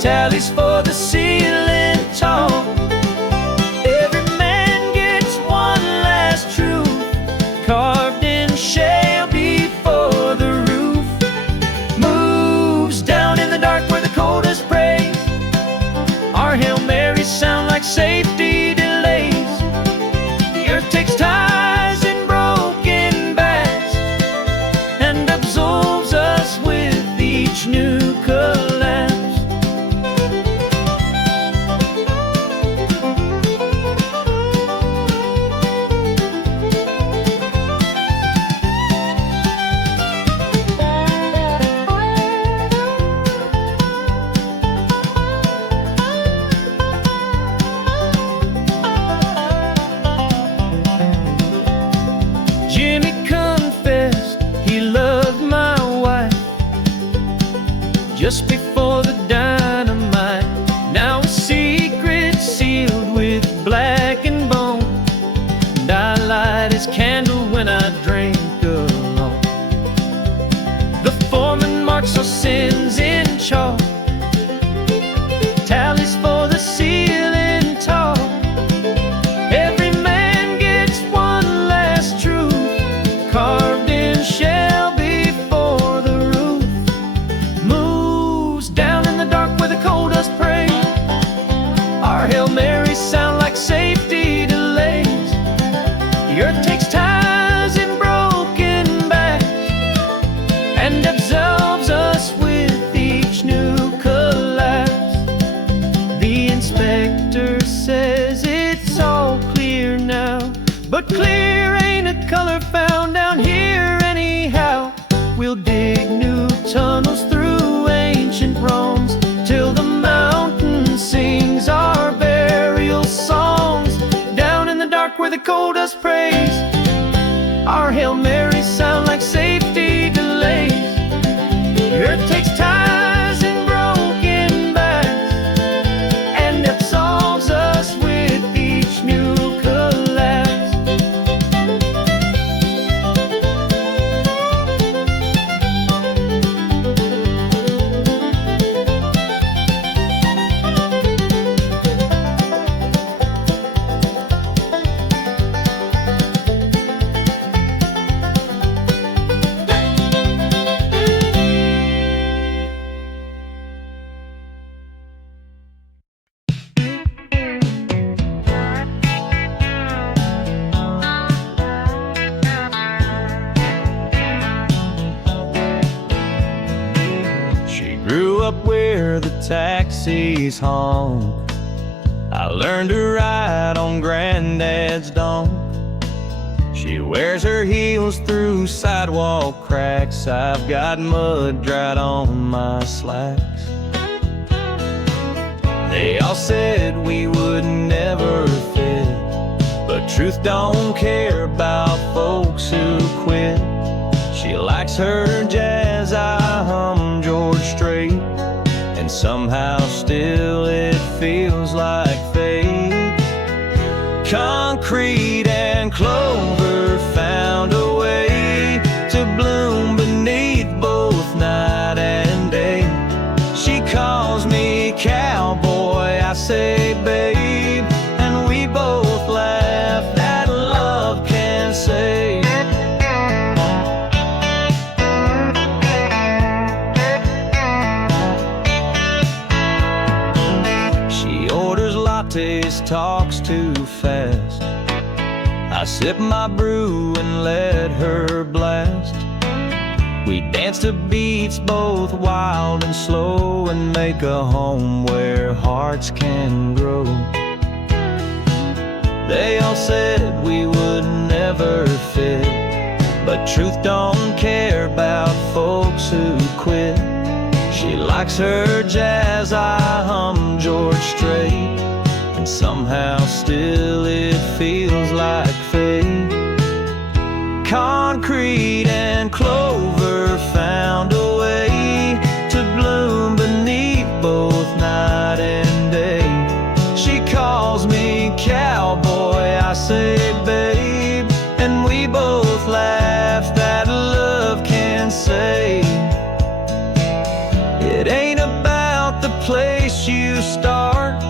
tallies for the ceiling tall. Every man gets one last truth carved in shale before the roof moves down in the dark where the coldest praise. Our Hail Marys sound like safety delays. The earth takes ties and broken backs and absorbs us with each new collapse. Jimmy confessed he loved my wife just before the dynamite. Now a secret sealed with black and bone, and I light his candle when I drink alone. The foreman marks our sins in chalk, tallies for the ceiling tall. Every man gets one last truth carved in shell before the roof moves down in the dark where the coal dust prays. Our Hail Marys sound like safety delays. The earth takes ties and broken backs and absolves us with each new collapse. The inspector says it's all clear now, but clear ain't a color found down here anyhow. We'll dig new tunnels through ancient Rome's till the mountain sings our burial songs. Down in the dark where the coal dust prays, our Hail Marys sound like safety delays. The earth takes ties and broken backs and absolves us with each new collapse. Grew up where the taxis honk. I learned to ride on Granddad's donk. She wears her heels through sidewalk cracks. I've got mud dried on my slacks. They all said we would never fit, but truth don't care about folks who quit. She likes her jazz, I hum George Strait, and somehow still it feels like fate. Concrete and clover found a way to bloom beneath both night and day. She calls me cowboy, I say babe, and we both laugh that love can save. Lattes, talks too fast. I sip my brew and let her blast. We dance to beats both wild and slow and make a home where hearts can grow. They all said we would never fit, but truth don't care about folks who quit. She likes her jazz, I hum George Strait, and somehow still it feels like fate. Concrete and clover found a way to bloom beneath both night and day. She calls me cowboy, I say babe, and we both laugh that love can save. It ain't about the place you start,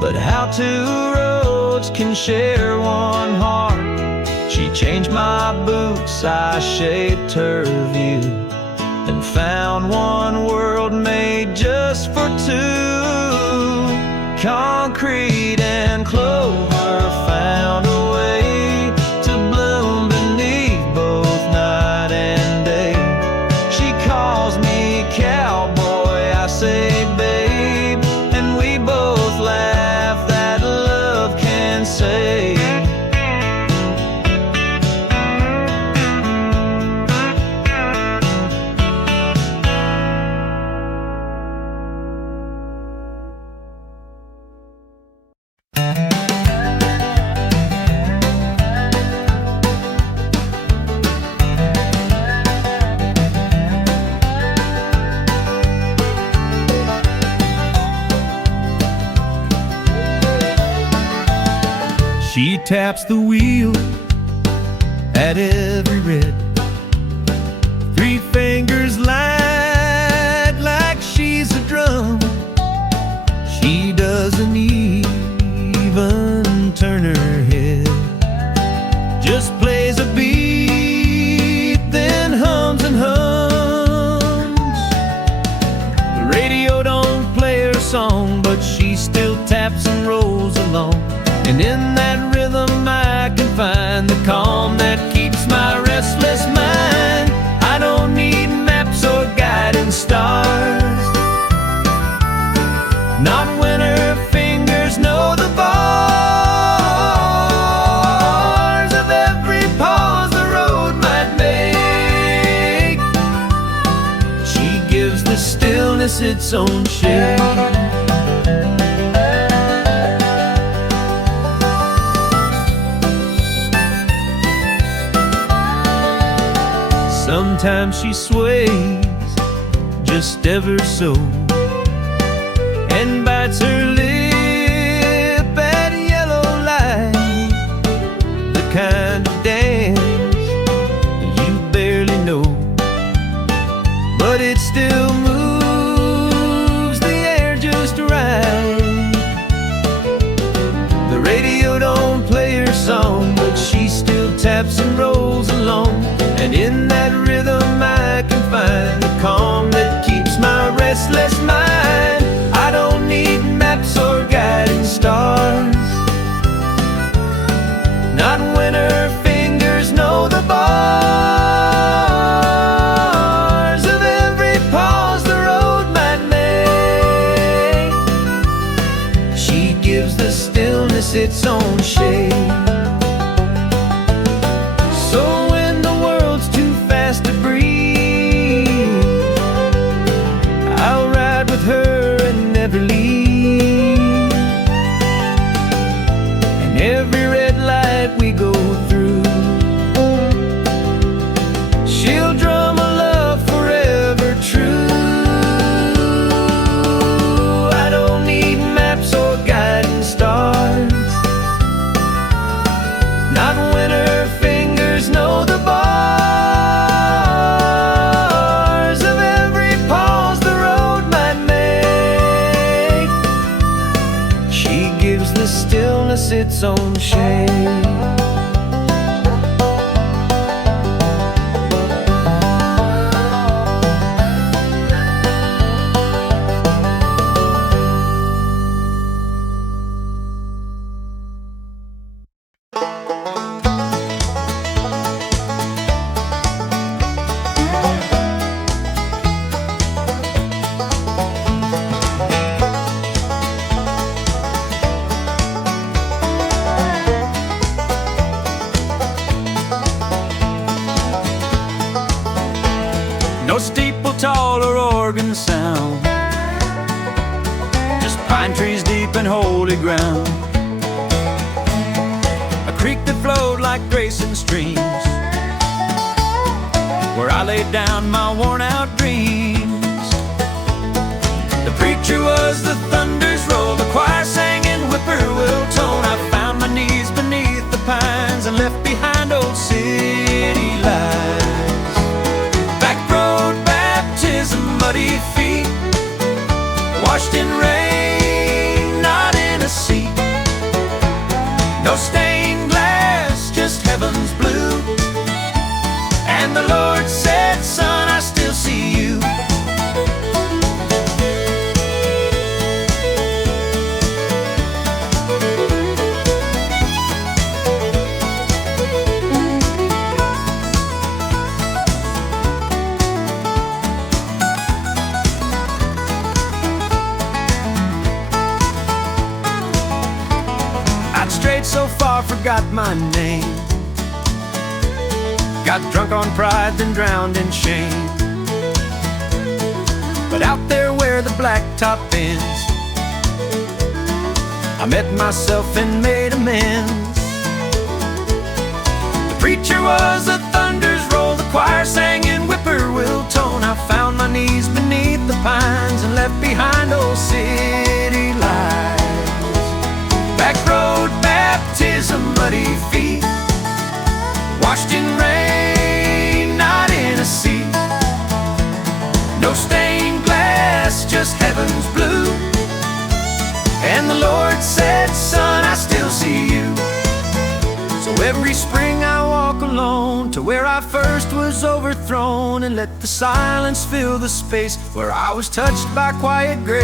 but how two roads can share one heart. She changed my boots, I shaped her view, and found one world made just for two. Concrete and clover found a way to bloom beneath both night and day. She calls me cowboy, I say babe, and we both laugh that love can save. She taps the wheel at every red. 3 fingers lag like she's a drum. She doesn't even turn her head, just plays a beat, then hums and hums. The radio don't play her song, but she still taps and rolls along. And in that rhythm I can find the calm that keeps my restless mind. I don't need maps or guiding stars, not when her fingers know the bars of every pause the road might make. She gives the stillness its own shade. Sometimes she sways just ever so, and bites her lip at yellow light, the kind of dance you barely know, but it still moves the air just right. The radio don't play her song, but she still taps and rolls along. And in that rhythm I can find the calm that keeps my restless mind. I don't need maps or guiding stars, not when her fingers know the bars of every pause the road might make. She gives the stillness its own shade. To breathe, I'll ride with her and never leave. And every red light we go through, she'll drum a love forever true. I don't need maps or guiding stars, not when her fingers know the bars. Its own shade. No steeple tall or organ sound, just pine trees deep in holy ground. A creek that flowed like racing streams, where I laid down my worn out dreams. The preacher was the thunder's roll, the choir sang in whippoorwill tone. I found my knees beneath the pines and left behind old city lights. Muddy feet, washed in rain strayed so far, forgot my name. Got drunk on pride, then drowned in shame. But out there where the blacktop ends, I met myself and made amends. The preacher was a thunder's roll, the choir sang in whippoorwill tone. I found my knees beneath the pines and left behind old city lights. Back road baptism, muddy feet, washed in rain, not in a sea. No stained glass, just heaven's blue. And the Lord said, son, I still see you. So every spring I walk alone to where I first was overthrown, and let the silence fill the space where I was touched by quiet grace.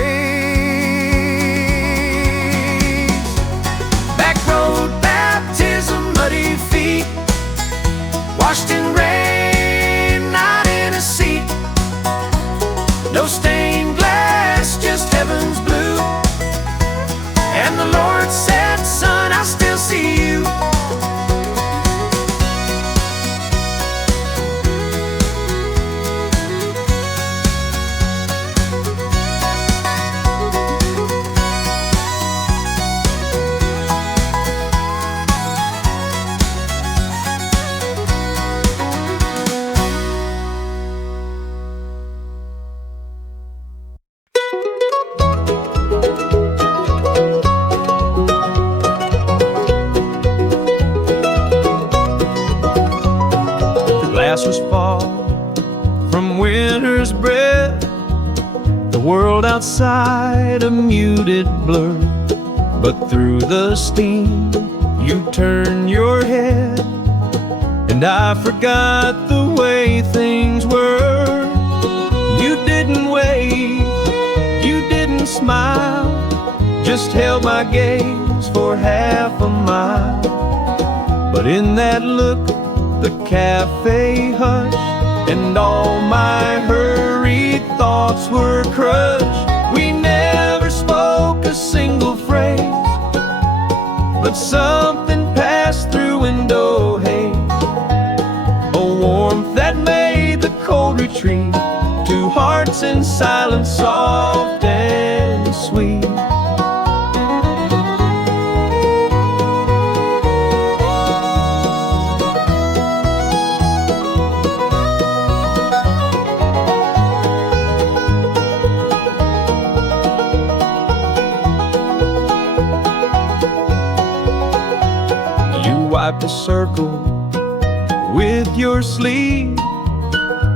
Back road baptism, muddy feet, washed in rain, not in a seat. No stained glass, just heaven's blue. And the Lord said, son, I still see you. Was far from winter's breath, the world outside a muted blur. But through the steam you turn your head, and I forgot the way things were. You didn't wave, you didn't smile, just held my gaze for half a mile. But in that look the cafe hushed, and all my hurried thoughts were crushed. We never spoke a single phrase, but something passed through window haze, a warmth that made the cold retreat. Two hearts in silence, soft and sweet. Wiped a circle with your sleeve.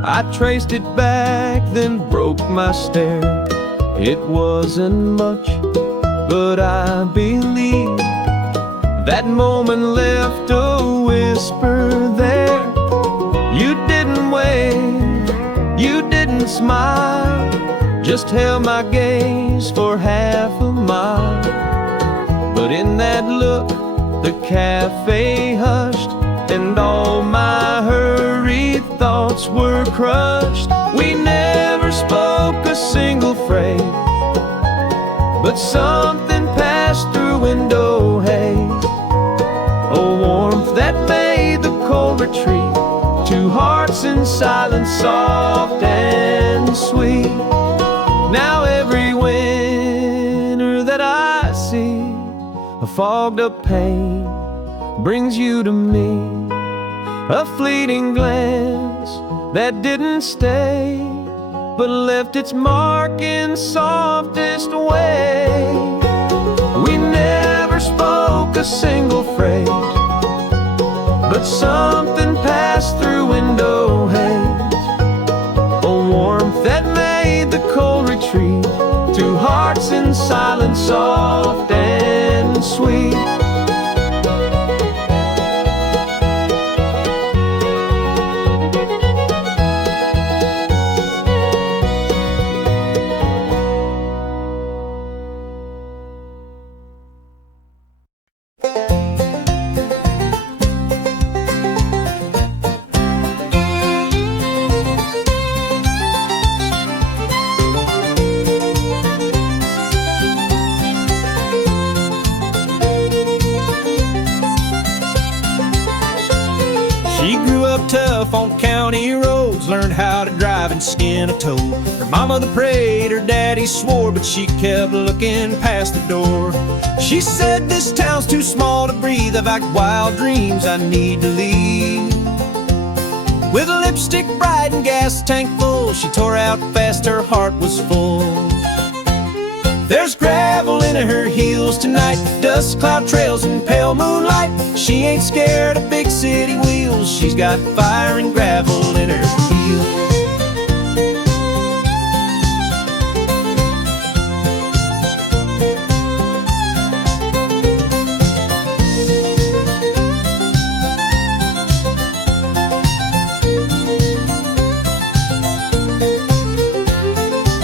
I traced it back, then broke my stare. It wasn't much, but I believe that moment left a whisper there. You didn't wave, you didn't smile, just held my gaze for half a mile. But in that look the cafe hushed, and all my hurried thoughts were crushed. We never spoke a single phrase, but something passed through window haze, a warmth that made the cold retreat. Two hearts in silence, soft and sweet. Now every winter that I see, a fogged up pain brings you to me. A fleeting glance that didn't stay, but left its mark in softest way. We never spoke a single phrase, but something passed through window haze, a warmth that made the cold retreat. Two hearts in silence, soft and sweet. off on county roads, learned how to drive and skin a toad. Her mama prayed, her daddy swore, but she kept looking past the door. She said, this town's too small to breathe, I've got wild dreams I need to leave. With a lipstick bright and gas tank full, she tore out fast, her heart was full. There's gravel in her heels tonight, dust cloud trails and pale moonlight. She ain't scared of big city wheels, she's got fire and gravel in her heels.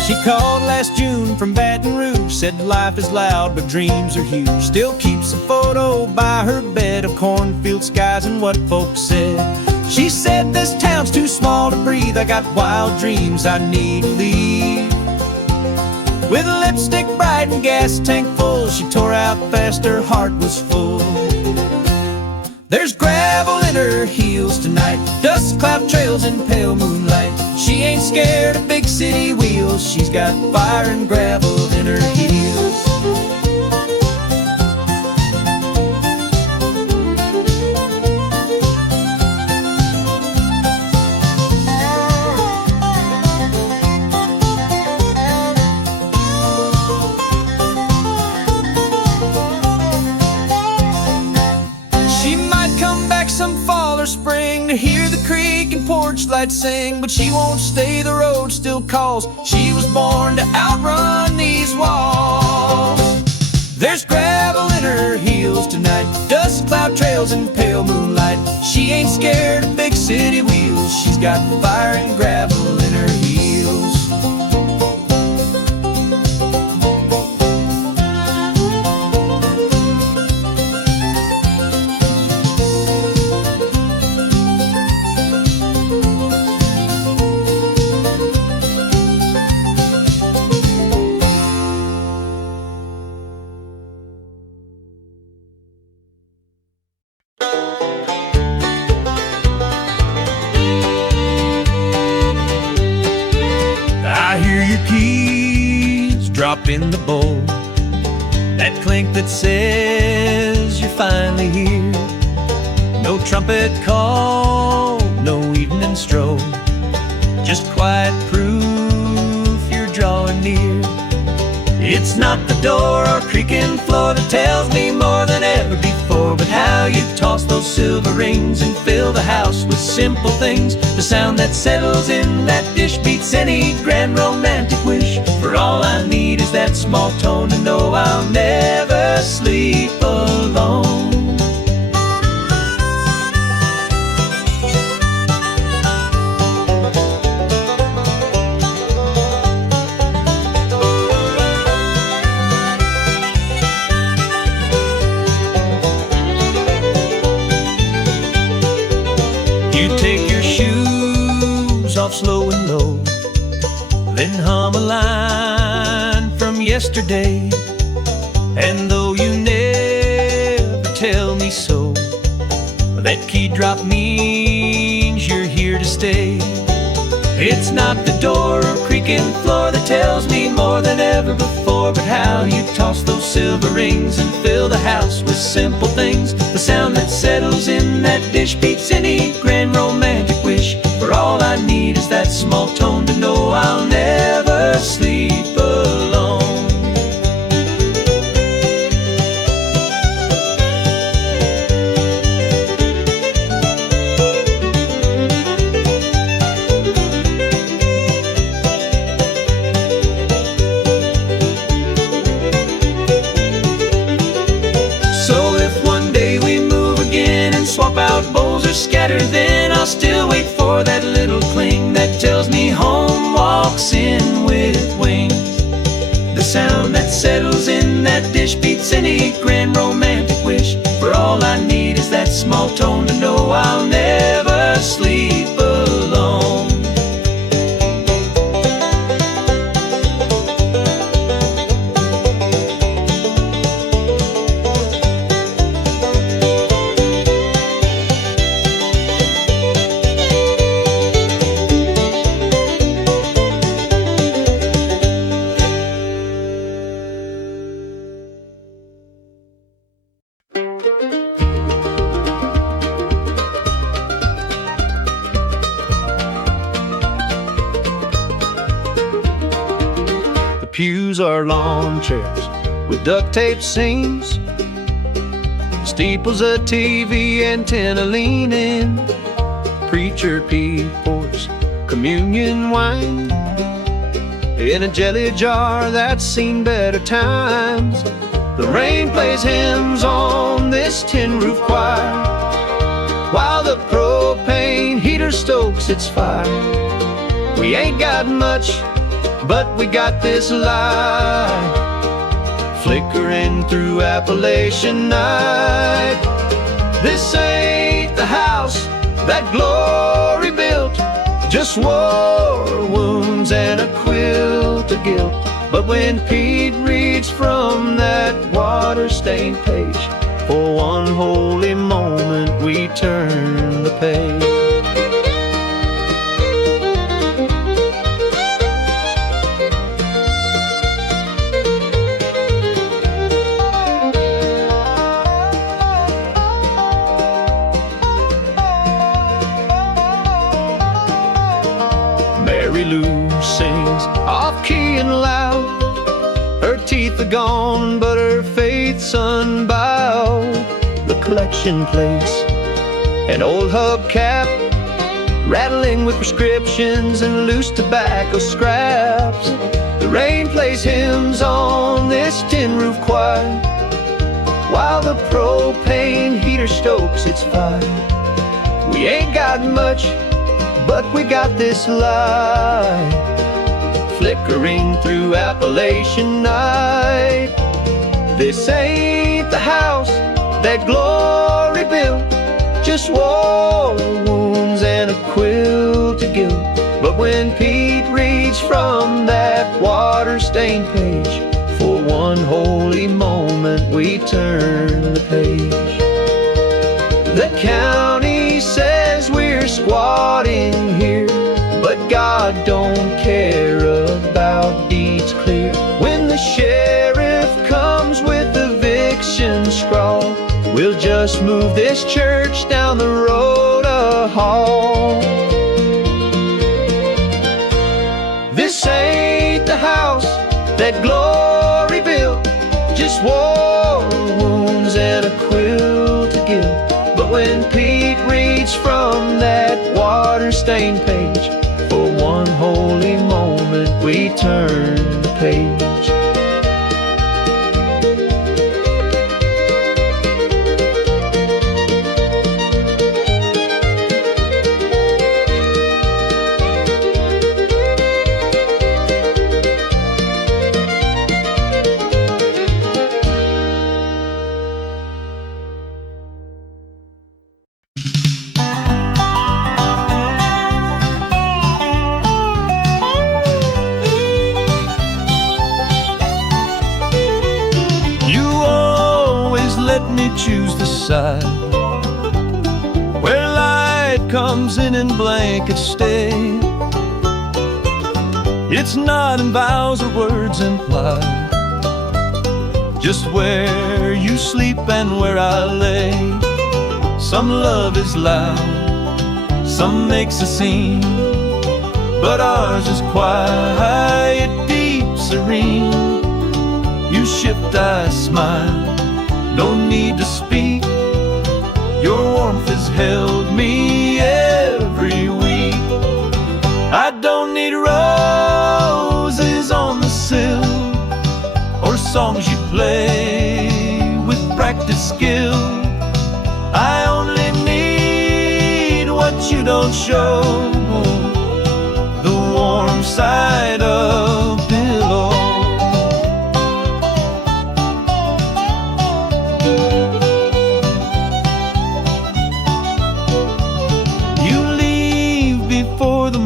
She called last June from Baton Rouge, said life is loud but dreams are huge. Still keeps a photo by her bed of cornfield skies and what folks said. She said, this town's too small to breathe, I got wild dreams I need to leave. With a lipstick bright and gas tank full, she tore out fast, her heart was full. There's gravel in her heels tonight, dust cloud trails and pale moonlight. She ain't scared of big city wheels, she's got fire and gravel in her heels. Some fall or spring to hear the creek and porch lights sing, but she won't stay, the road still calls. She was born to outrun these walls. There's gravel in her heels tonight, dust cloud trails and pale moonlight. She ain't scared of big city wheels, she's got fire and gravel in her heels. Keys drop in the bowl, that clink that says you're finally here. No trumpet call, no evening stroll, just quiet proof you're drawing near. It's not the door or creaking floor that tells me more than ever before, but how you toss those silver rings and fill the house with simple things. The sound that settles in that dish beats any grand romantic wish. For all I need is that small tone to know I'll never sleep alone. You take your shoes off slow and low, then hum a line from yesterday. And though you never tell me so, that key drop means you're here to stay. It's not the door or creaking floor that tells me more than ever before, but how you toss those silver rings and fill the house with simple things. The sound that settles in that dish beats any grand romantic wish. For all I need is that small tone to know I'll never sleep alone. Swap out bowls or scatter, then I'll still wait for that little cling that tells me home walks in with wings. The sound that settles in that dish beats any grand romantic wish. For all I need is that small tone to know I'll never sleep alone. use our lawn chairs with duct tape seams. Steeple's a TV antenna leaning. Preacher Pete pours communion wine in a jelly jar that's seen better times. The rain plays hymns on this tin roof choir, while the propane heater stokes its fire. We ain't got much, but we got this light flickering through Appalachian night. This ain't the house that glory built, just war wounds and a quilt of guilt. But when Pete reads from that water-stained page, for one holy moment we turn the page. Mary Lou sings off-key and loud. Her teeth are gone, but her faith's unbowed. The collection plates, an old hubcap, rattling with prescriptions and loose tobacco scraps. The rain plays hymns on this tin roof choir, while the propane heater stokes its fire. We ain't got much, but we got this light flickering through Appalachian night. This ain't the house that glory built, just war wounds and a quilt of guilt. But when Pete reads from that water-stained page, for one holy moment we turn the page. The county says we're squatting here, but God don't care about deeds clear. When the sheriff comes with eviction scrawl, we'll just move this church down the road a hall. This ain't the house that glory built, just war wounds and a quilt of guilt. But when Pete reads from that water-stained page, for one holy moment we turn the page. Let me choose the side where light comes in and blankets stay. It's not in vows or words implied, just where you sleep and where I lay. Some love is loud, some makes a scene, but ours is quiet, deep, serene. You shift, I smile, no need to speak. Your warmth has held me every week. I don't need roses on the sill or songs you play with practiced skill. I only need what you don't show, the warm side of pillow.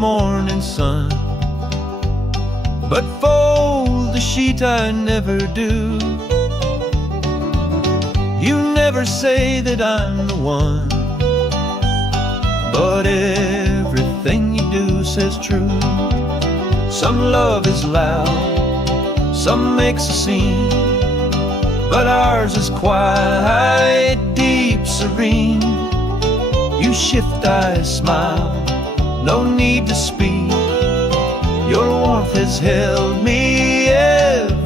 Morning sun, but fold the sheet I never do. You never say that I'm the one, but everything you do says true. Some love is loud, some makes a scene, but ours is quiet, deep, serene. You shift, I smile, no need to speak. Your warmth has held me every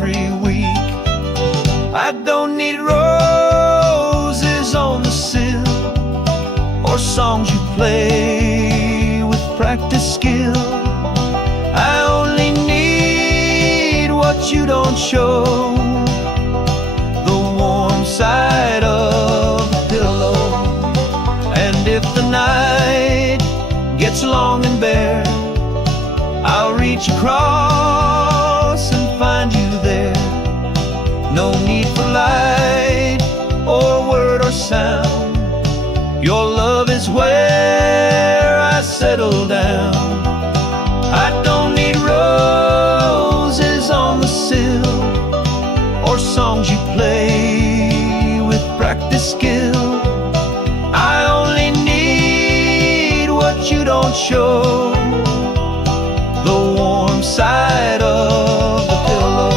I don't need roses on the sill or songs you play with practice skill. I only need what you don't show, the warm side of the pillow. And if the night gets long and bare, I'll reach across and find you there. No need for light or word or sound. Your love is where I settle down. I don't need roses on the sill or songs you play with practice skill. I only need what you don't show, the warm side of the pillow.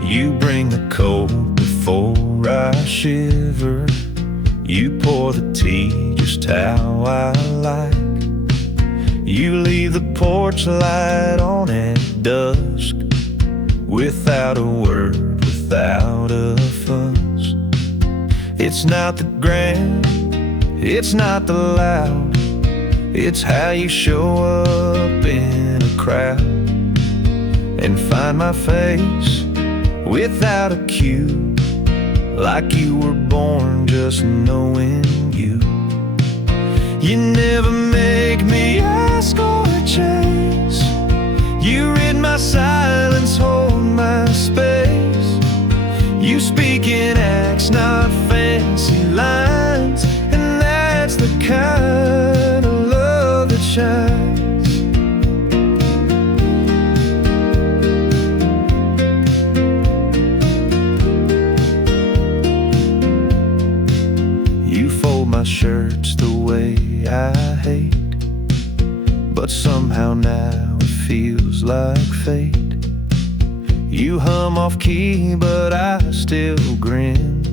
You bring the cold before I shiver. You pour the tea just how I like. You leave the porch light on at dusk, without a word, without a fuss. It's not the grand, it's not the loud, it's how you show up in a crowd and find my face without a cue, like you were born just knowing you. You never make me ask or chase. You read my silence, hold my space. You speak in acts, not fancy lines, and that's the kind of love that shines. My shirt's the way I hate, but somehow now it feels like fate. You hum off key, but I still grin,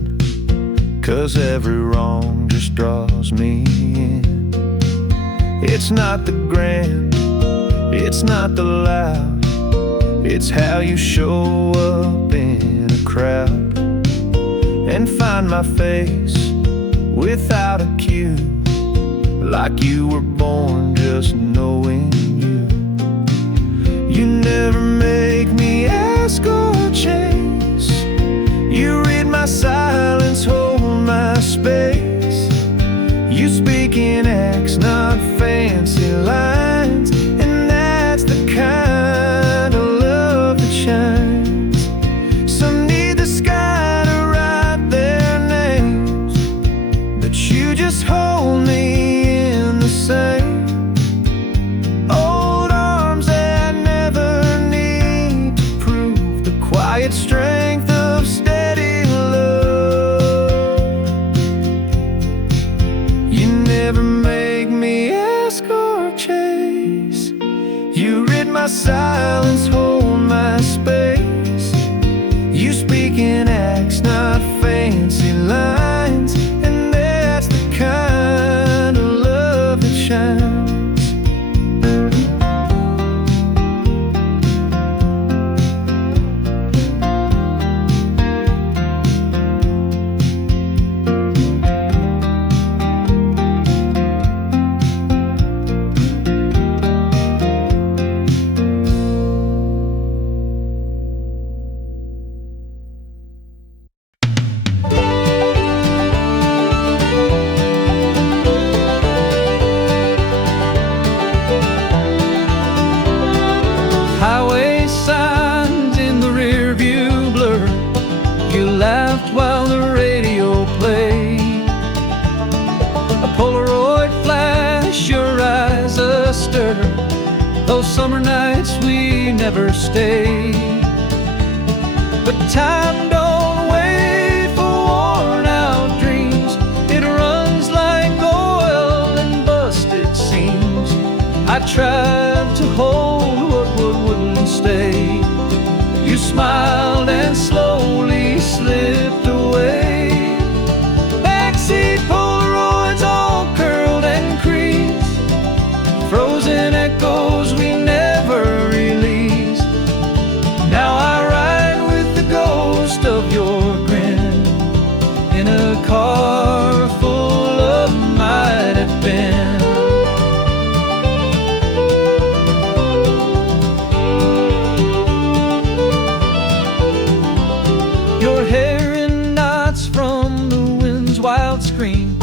'cause every wrong just draws me in. It's not the grand, it's not the loud, it's how you show up in a crowd and find my face without a cue, like you were born just knowing you. You never make me ask or chase. You read my silence, hold my space. You speak in acts, not fancy lines, and that's the kind of love that shines. Some need the sky to write their names, but you just hold me in the same old arms that never need to prove the quiet strength of steady love. You never make me ask or chase. You read my silence, hold my space. You speak in acts, not fancy lines, and that's the kind of love that shines. Highway signs in the rear view blur. You laughed while the radio played. A Polaroid flash, your eyes astir. Those summer nights we never stayed. But time don't wait for worn out dreams. It runs like oil tried to hold what wouldn't stay. You smiled and slowly slipped away. Backseat Polaroids all curled and creased, frozen echoes we never released. Now I ride with the ghost of your grin in a car full of might have been. Your hair in knots from the wind's wild scream.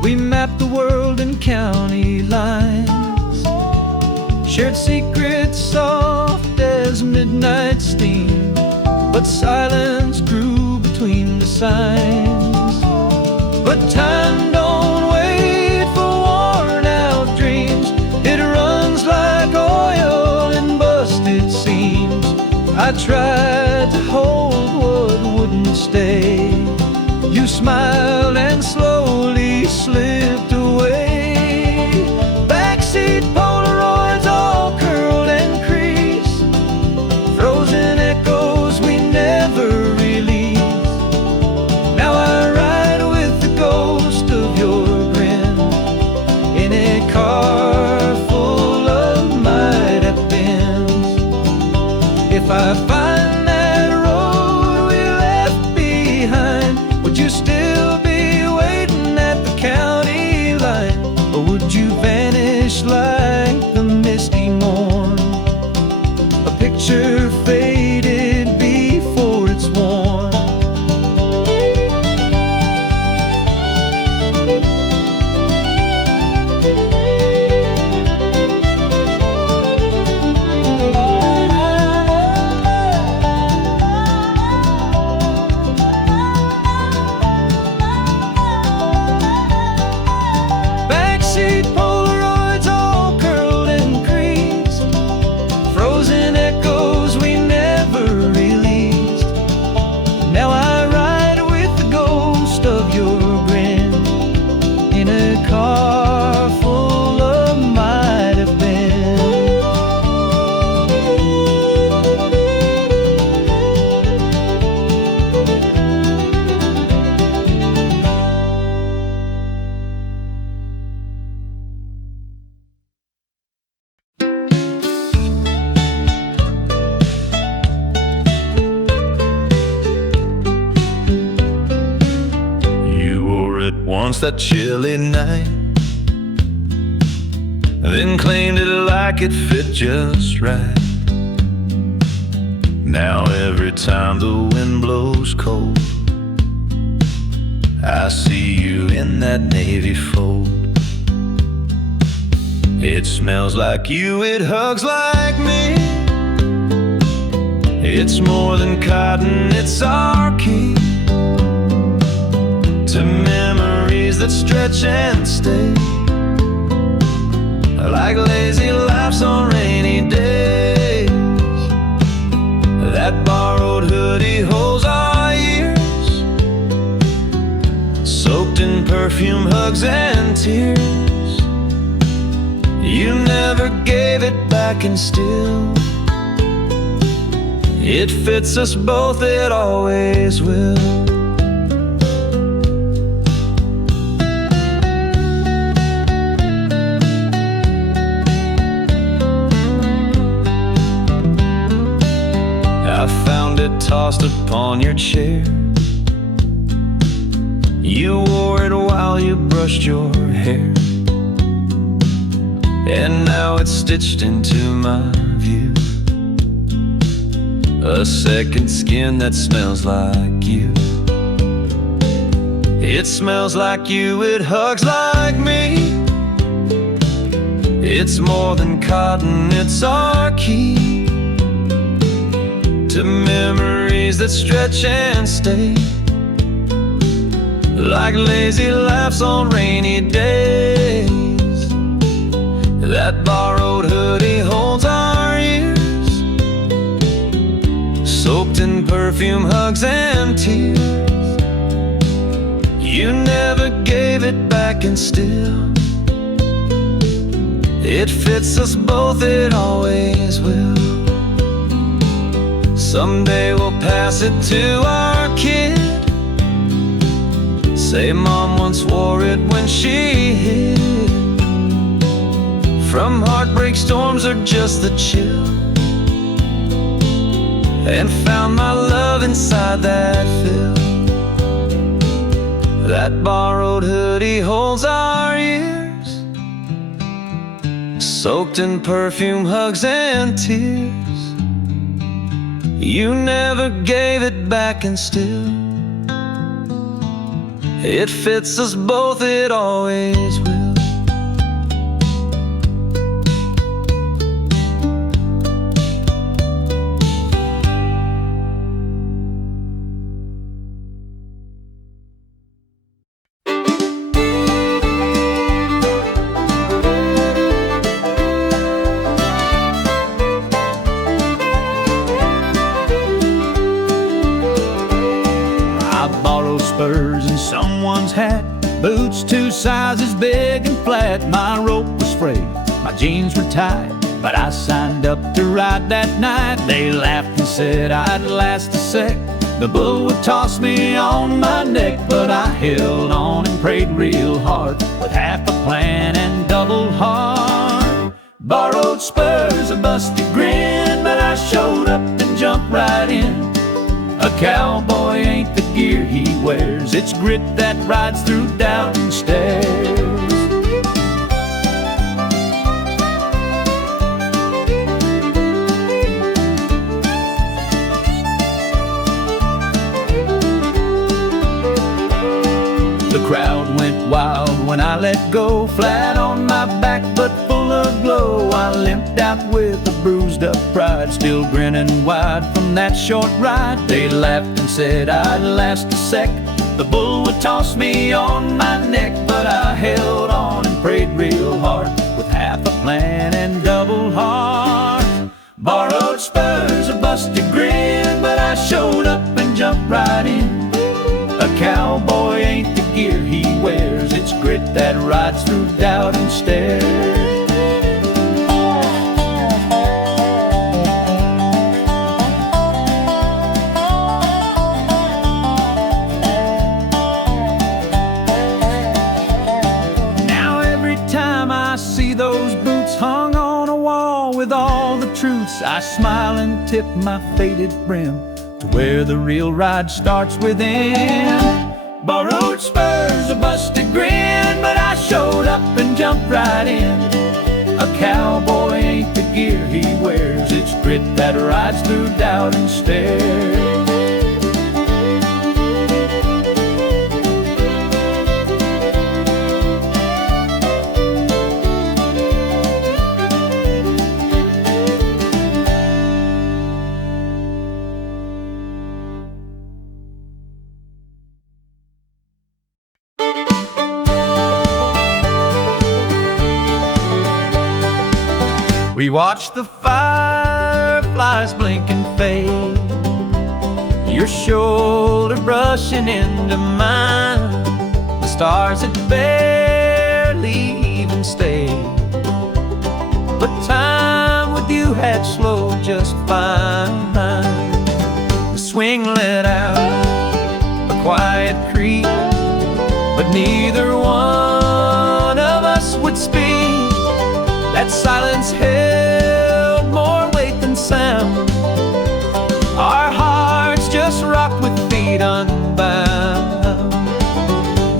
We mapped the world in county lines, shared secrets soft as midnight steam, but silence grew between the signs. But time don't wait for worn out dreams. It runs like oil in busted seams. I tried to hold what wouldn't stay. You smiled and slowly slipped away. Backseat Polaroids all curled and creased, frozen echoes we never released. Now I ride with the ghost of your grin in a car full of might have beens. If I find that road we left behind, would you still be waiting at the county line? Or would you vanish like the misty morn, a picture faded before it's worn? Backseat Polaroids all curled and creased, frozen echoes we never released. Now I ride with the ghost of your grin in a car full of might have been. You wore it once that chilly night, then claimed it like it fit just right. Now every time the wind blows cold, I see you in that navy fold. It smells like you, it hugs like me. It's more than cotton, it's our key to memories that stretch and stay, like lazy laughs on rainy days. That borrowed hoodie holds our years, soaked in perfume, hugs and tears. You never gave it back, and still it fits us both, it always will. I found it tossed upon your chair. You wore it while you brushed your hair, and now it's stitched into my view, a second skin that smells like you. It smells like you, it hugs like me. It's more than cotton, it's our key to memories that stretch and stay, like lazy laughs on rainy days. That borrowed hoodie holds our years, soaked in perfume, hugs and tears. You never gave it back, and still It fits us both, it always will. Someday we'll pass it to our kid. Say mom once wore it when she hid from heartbreak storms or just the chill, and found my love inside that fill. That borrowed hoodie holds our years, soaked in perfume, hugs, and tears. You never gave it back, and still it fits us both, it always will. Spurs in someone's hat, boots 2 sizes big and flat. My rope was frayed, my jeans were tight, but I signed up to ride that night. They laughed and said I'd last a sec, the bull would toss me on my neck. But I held on and prayed real hard, with half a plan and double heart. Borrowed spurs, a busted grin, but I showed up and jumped right in. A cowboy ain't the gear he wears, it's grit that rides through doubt and stares. The crowd went wild when I let go, flat on my back but full of glow. I limped out with a bruised up pride, still grinning wide from that short ride. They laughed and said I'd last a sec, the bull would toss me on my neck. But I held on and prayed real hard, with half a plan and double heart. Borrowed spurs, a busted grin, but I showed up and jumped right in. A cowboy ain't the gear he wears, it's grit that rides through doubt and stares. Those boots hung on a wall with all the truths, I smile and tip my faded brim to where the real ride starts within. Borrowed spurs, a busted grin, but I showed up and jumped right in. A cowboy ain't the gear he wears, it's grit that rides through doubt and stares. We watched the fireflies blink and fade, your shoulder brushing into mine. The stars had barely even stayed, but time with you had slowed just fine. The swing let out a quiet creak, but neither one of us would speak. That silence held more weight than sound. Our hearts just rocked with feet unbound.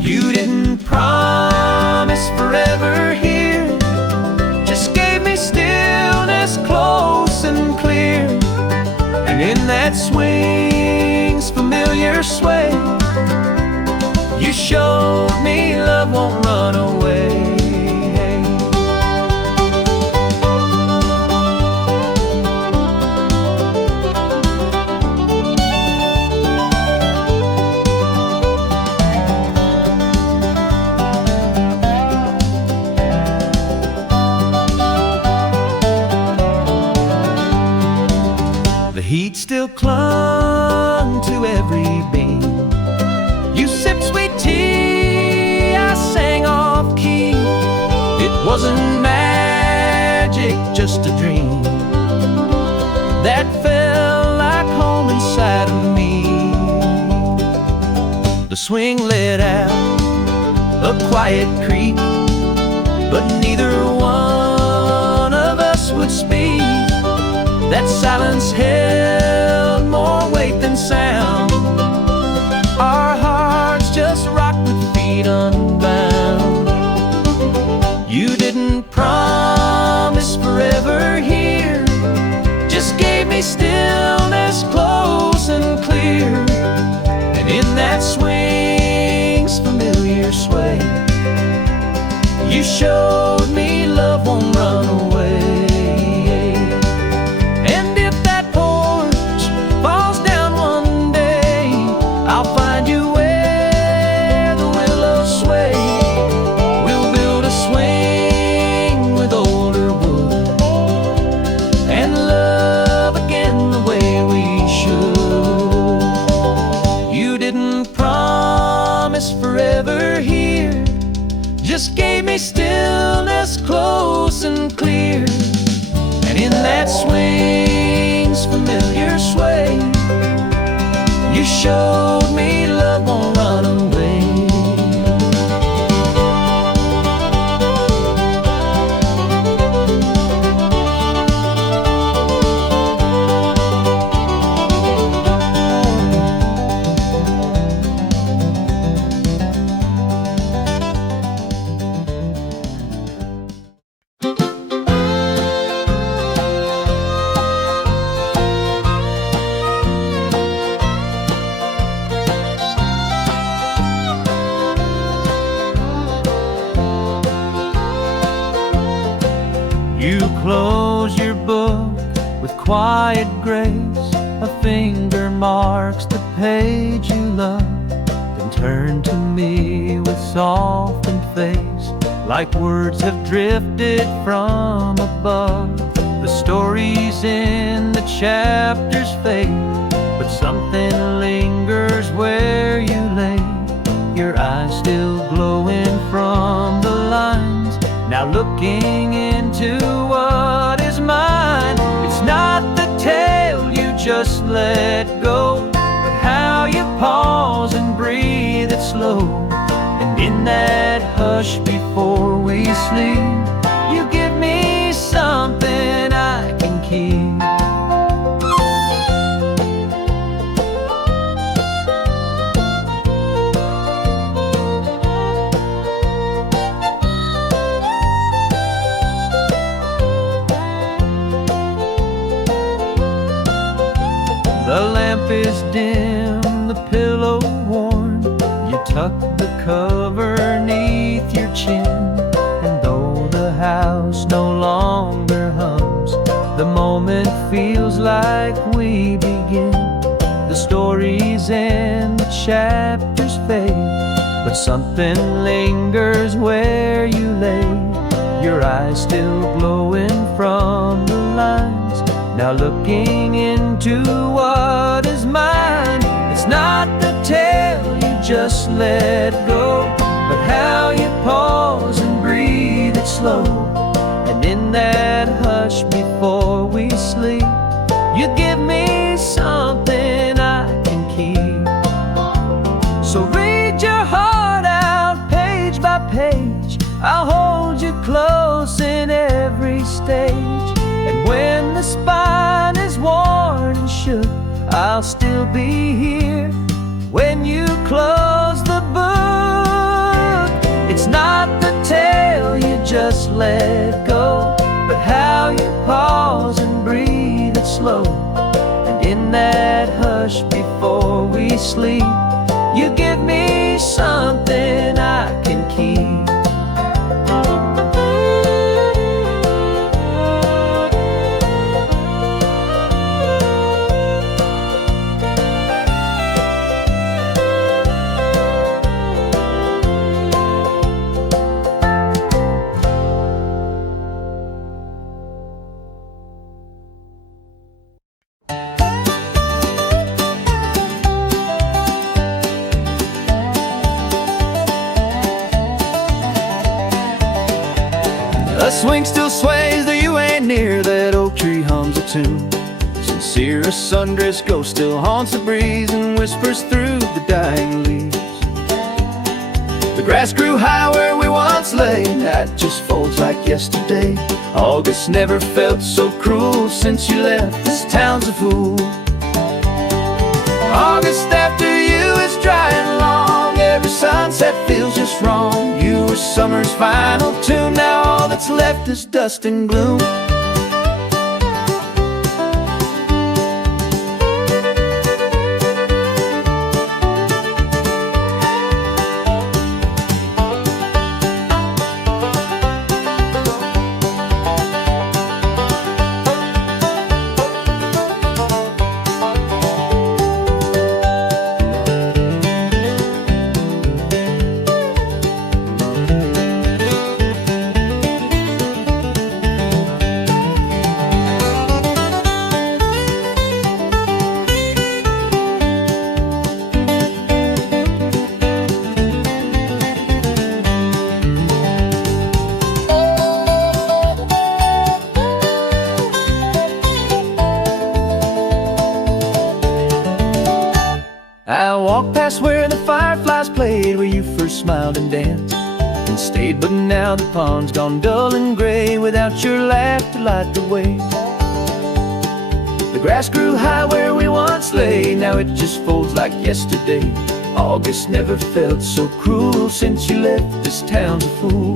You didn't promise forever here, just gave me stillness close and clear. And in that swing's familiar sway, you showed me love won't run away. Heat still clung to every beam. You sipped sweet tea, I sang off key. It wasn't magic magic, just a dream that felt like home inside of me. The swing let out a quiet creak, but neither one of us would speak. That silence held more weight than sound. Our hearts just rocked with feet unbound. You didn't promise forever here, just gave me stillness close and clear. And in that swing's familiar sway, you showed me love won't run away. And if that porch falls down one day, I'll find you where the willows sway. We'll build a swing with older wood and love again the way we should. You didn't promise forever here, just gave me stillness close and clear. And in that swing's familiar sway, you showed me love won't run away. You close your book with quiet grace, a finger marks the page you love, then turn to me with softened face, like words have drifted from above. The stories in the chapters fade, but something lingers where you lay, your eyes still glowing from the lines, now looking into what is mine. It's not the tale you just let go, but how you pause and breathe it slow. And in that hush before we sleep, you give me something I can keep. The lamp is dim, the pillow worn, you tuck the cover neath your chin. And though the house no longer hums, the moment feels like we begin. The stories and the chapters fade, but something lingers where you lay, your eyes still glowing from the lines, now looking into what is mine. It's not the tale you just let go, but how you pause and breathe it slow. And in that hush before we sleep, you give me something I can keep. So read your heart out page by page, I'll hold you close in every stage. And when the spine is worn and shook, I'll still be here when you close the book. It's not the tale you just let go, but how you pause and breathe it slow. And in that hush before we sleep, you give me something I can keep. The swing still sways, though you ain't Laying near that oak tree hums a tune. Sincere, a sundress ghost still haunts the breeze and whispers through the dying leaves. The grass grew high where we once lay, that just folds like yesterday. August never felt so cruel since you left. This town's a fool. August after you is dry and long. Every sunset feels just wrong. You were summer's final tune. Now all that's left is dust and gloom. I walked past where the fireflies played, where you first smiled and danced and stayed. But now the pond's gone dull and gray, without your laugh to light the way. The grass grew high where we once lay, now it just folds like yesterday. August never felt so cruel since you left. This town's a fool.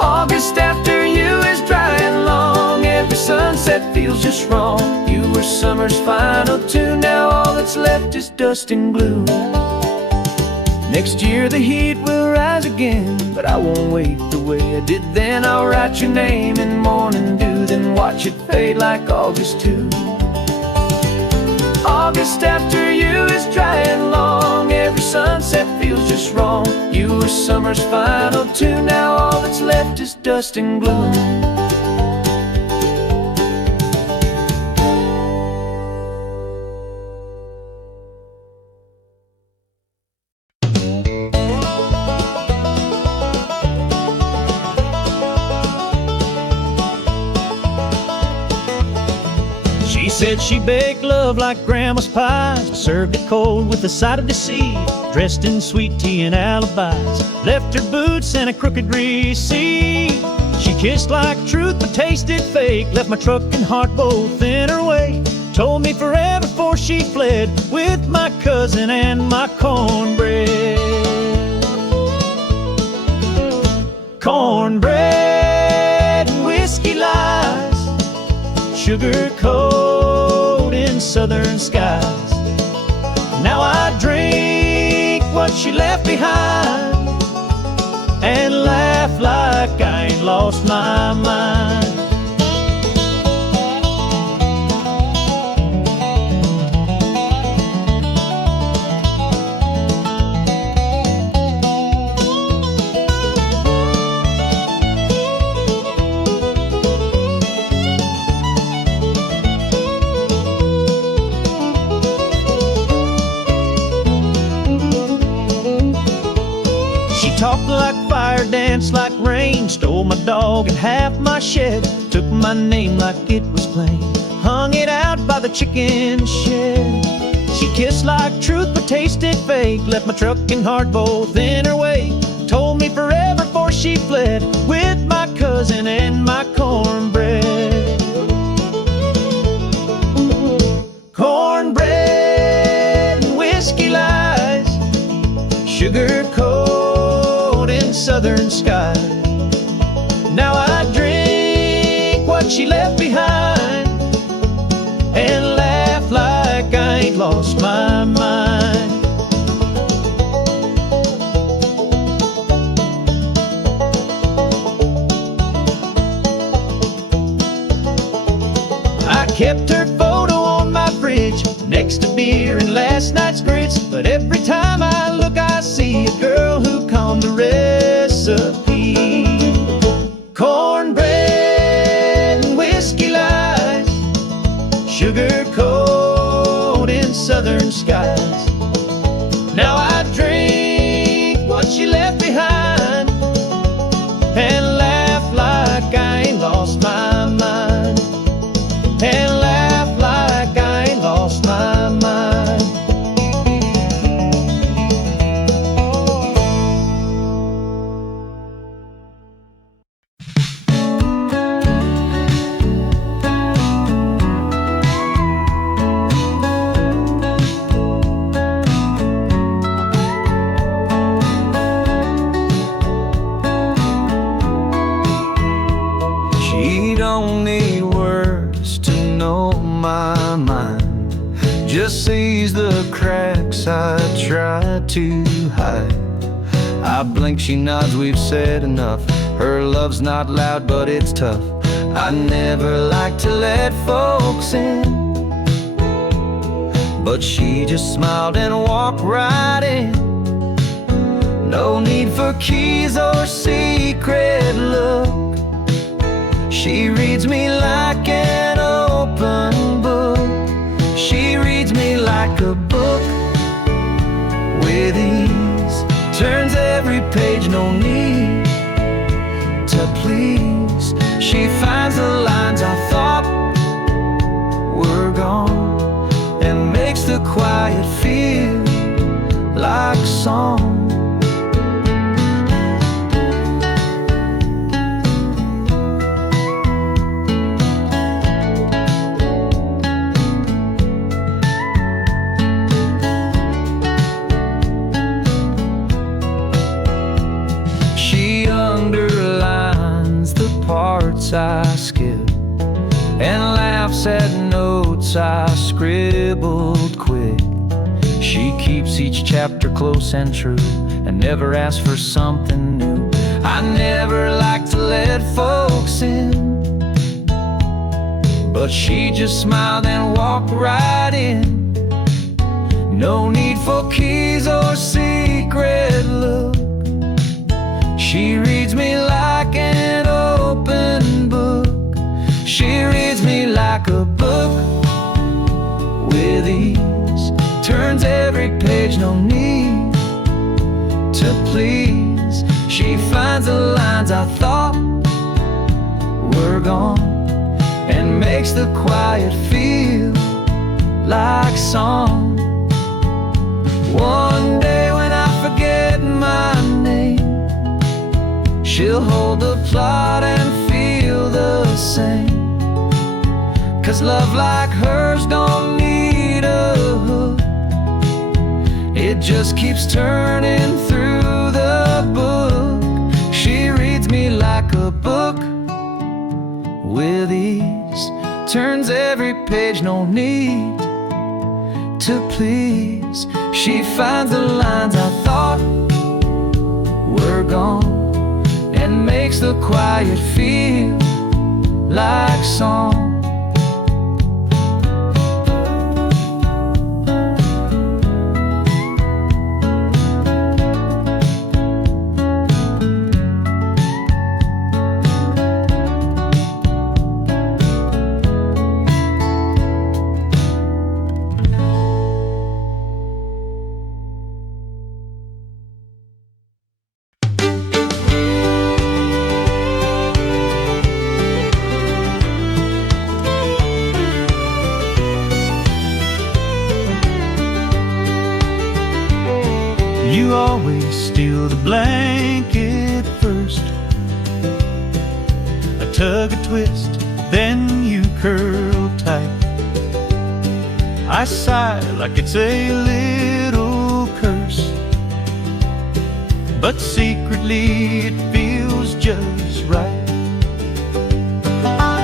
August after you is dry and long. Every sunset feels just wrong. You were summer's final tune. Now all that's left is dust and gloom. Next year the heat will rise again, but I won't wait the way I did then. I'll write your name in morning dew, then watch it fade like August too. August after you is dry and long. Every sunset feels just wrong. You were summer's final tune. Now all that's left is dust and gloom. She said she baked love like grandma's pies, served it cold with a side of deceit, dressed in sweet tea and alibis, left her boots and a crooked receipt. She kissed like truth but tasted fake, left my truck and heart both in her way, told me forever before she fled, with my cousin and my cornbread. Cornbread and whiskey lies, sugar coat in southern skies. Now I drink what she left behind and laugh like I ain't lost my mind. Talked like fire, danced like rain, stole my dog and half my shed, took my name like it was plain, hung it out by the chicken shed. She kissed like truth but tasted fake, left my truck and heart both in her way, told me forever before she fled, with my cousin and my cornbread. Cornbread and whiskey lies, sugar coat in southern skies. Now I drink what she left behind and laugh like I ain't lost my mind. I kept her photo on my fridge next to beer and last night's grits, but every time I look I see a girl who conned the recipe. Cornbread and whiskey lies, sugar coat in southern skies. Now I drink what she left behind and laugh like I ain't lost to hide. I blink, she nods, we've said enough. Her love's not loud, but it's tough. I never like to let folks in, but she just smiled and walked right in. No need for keys or secret look. She reads me like an open book. She reads me like a book with ease. Turns every page, no need to please. She finds the lines I thought were gone, and makes the quiet feel like song. I skip and laughs at notes I scribbled quick. She keeps each chapter close and true, and never asks for something new. I never like to let folks in, but she just smiled and walked right in. No need for keys or secret look. She reads me like an open book. She reads me like a book with ease. Turns every page, no need to please. She finds the lines I thought were gone, and makes the quiet feel like song. One day when I forget my name, she'll hold the plot and feel the same. 'Cause love like hers don't need a hook. It just keeps turning through the book. She reads me like a book with ease. Turns every page, no need to please. She finds the lines I thought were gone, and makes the quiet feel like song. You always steal the blanket first. A tug, a twist, then you curl tight. I sigh like it's a little curse, but secretly it feels just right.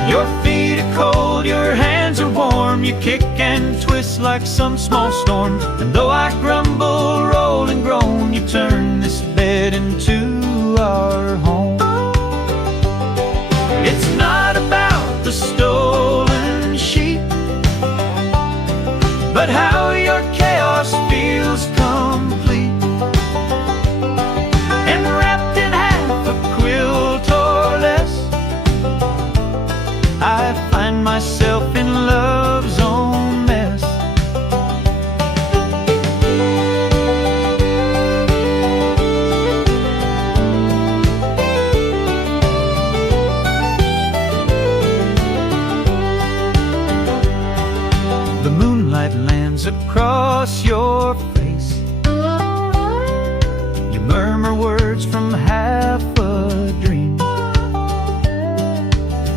Your feet are cold, your hands are warm. You kick and twist like some small storm. And though I grumble, roll and groan, you turn this bed into our home. It's not about the stolen sheep, but how your chaos feels complete. And wrapped in half a quilt or less, I find myself in love's own mess. The moonlight lands across your face. You murmur words from half a dream,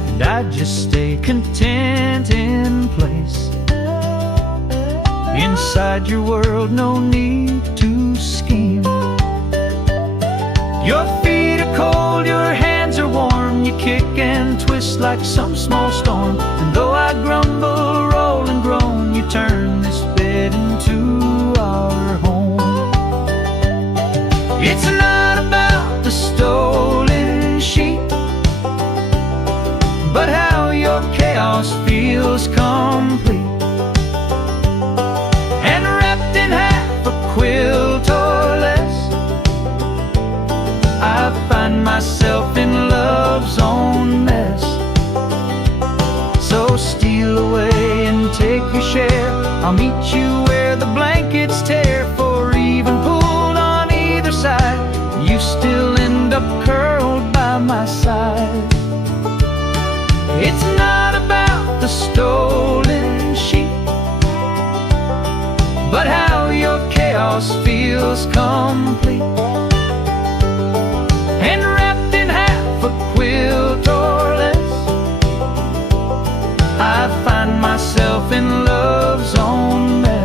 and I just stay content in place. Inside your world, no need to scheme. Your feet are cold, your hands are warm. You kick and twist like some small storm. And though I grumble, roll and groan, you turn this bed into our home. myself in love's own mess. So steal away and take your share. I'll meet you where the blankets tear. For even pulled on either side, you still end up curled by my side. It's not about the stolen sheep, but how your chaos feels complete. And wrapped in half a quilt or less, I find myself in love's own mess.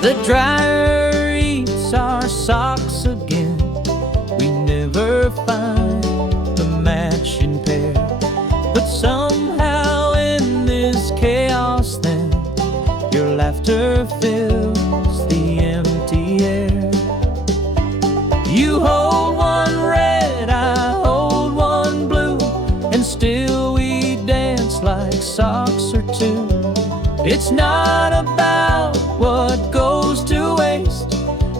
The dryer eats our socks again. We never find the matching pair. But somehow in this chaos then, your laughter fills the empty air. You hold one red, I hold one blue, and still we dance like socks or two. It's not about what goes to waste,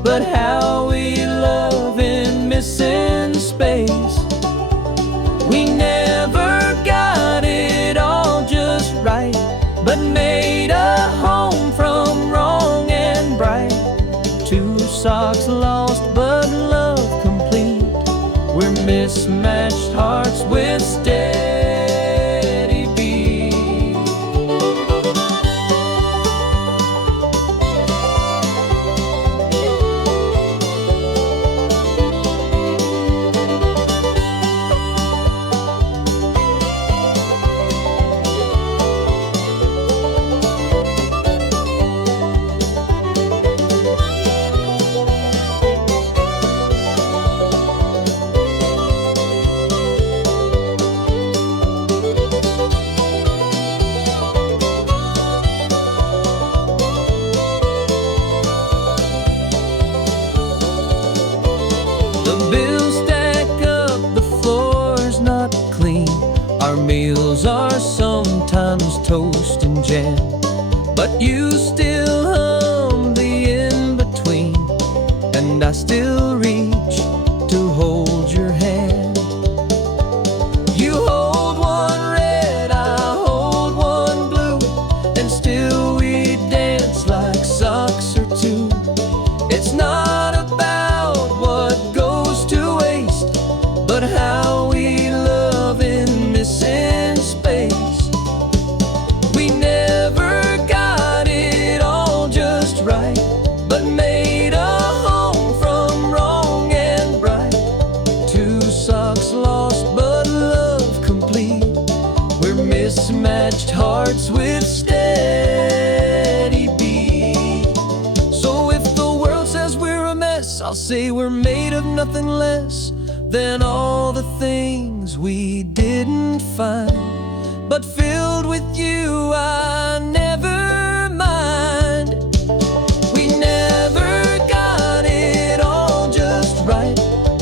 but how we love in missing space. We never got it all just right, but made a home from wrong and bright. Two socks lost, but love complete. We're mismatched hearts with steady beat. Our meals are sometimes toast and jam, but you still hum the in-between, and I still reach to hold your hand. You hold one red, I hold one blue, and still we dance like socks or two. It's not about what goes to waste, but how we love in missing space. We never got it all just right, but made a home from wrong and bright. Two socks lost, but love complete. We're mismatched hearts with steady beat. So if the world says we're a mess, I'll say we're made of nothing less than all the things we didn't find. But filled with you, I never mind. We never got it all just right,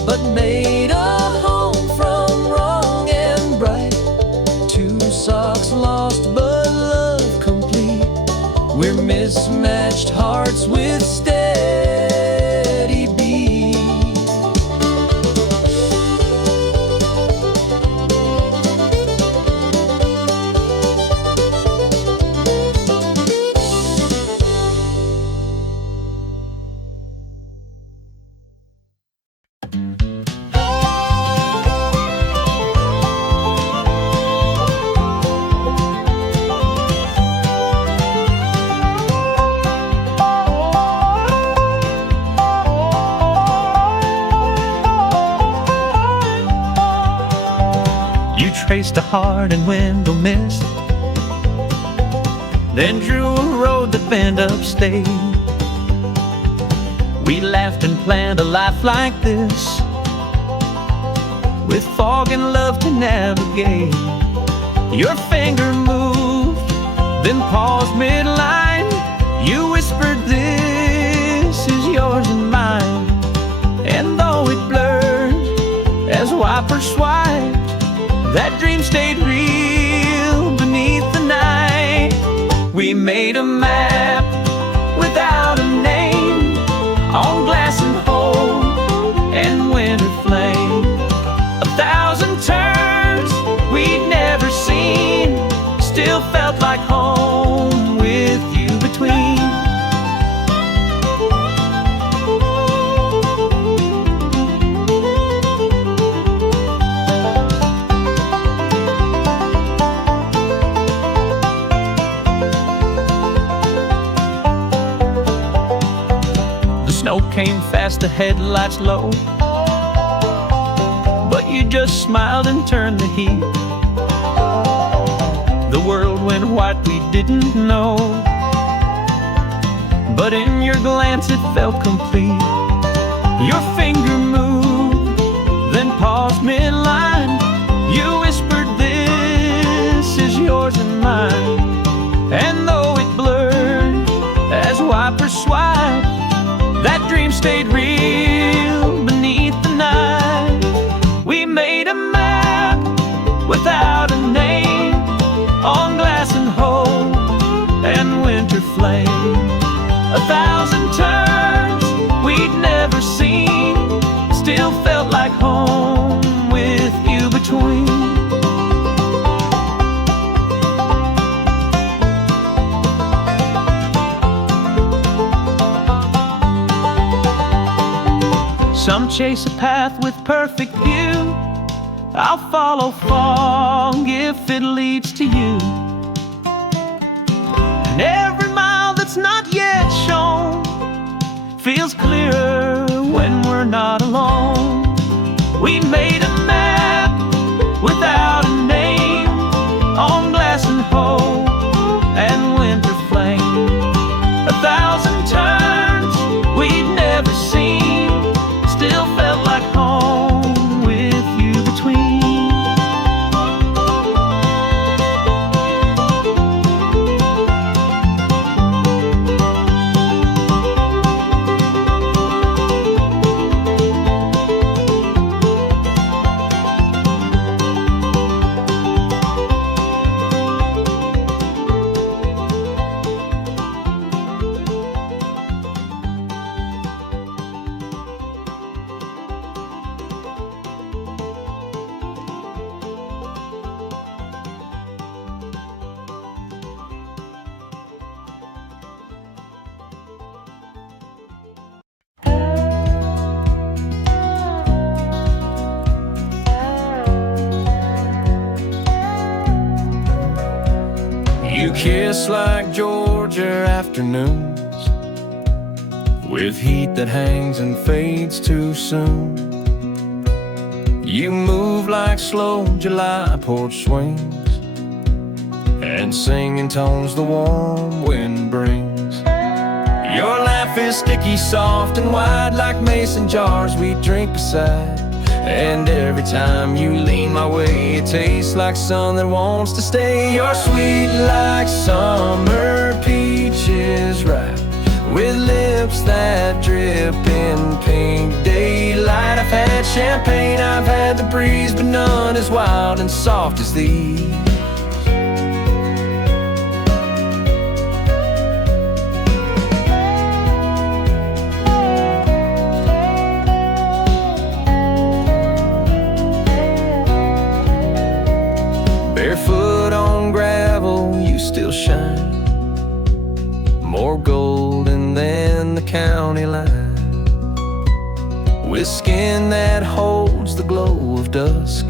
but made a home from wrong and bright. Two socks lost, but love complete. We're mismatched hearts with steady beat. Traced a hard and window mist, then drew a road that bent upstate. We laughed and planned a life like this, with fog and love to navigate. Your finger moved then paused midline. You whispered, "This is yours and mine." And though it blurred as wipers swiped, that dream stayed real beneath the night. We made a map without a name, on glass and hope and winter flame. 1,000 turns we'd never seen, still felt like home with you between. The snow came fast, the headlights low, but you just smiled and turned the heat. The world went white, we didn't know, but in your glance it felt complete. Your finger moved, then paused midline. You whispered, "This is yours and mine." And though it blurred as wipers swiped, that dream stayed real beneath the night. We made a map without a name, on glass and hope and winter flame. 1,000 turns we'd never seen, still felt like home with you between. Some chase a path with perfect view. I'll follow fog if it leads to you. And every mile that's not yet shown feels clearer when we're not alone. We made a map without a name, on glass and hope and winter flame. 1,000 turns we'd never seen, still felt like home with you between. You kiss like Georgia afternoons, with heat that hangs and fades too soon. You move like slow July porch swings, and sing in tones the warm wind brings. Your laugh is sticky, soft and wide, like mason jars we drink beside. And every time you lean my way, it tastes like sun that wants to stay. You're sweet like summer peaches ripe, with lips that drip in pink daylight. I've had champagne, I've had the breeze, but none as wild and soft as these. Barefoot on gravel, you still shine, more golden than the county line. With skin that holds the glow of dusk,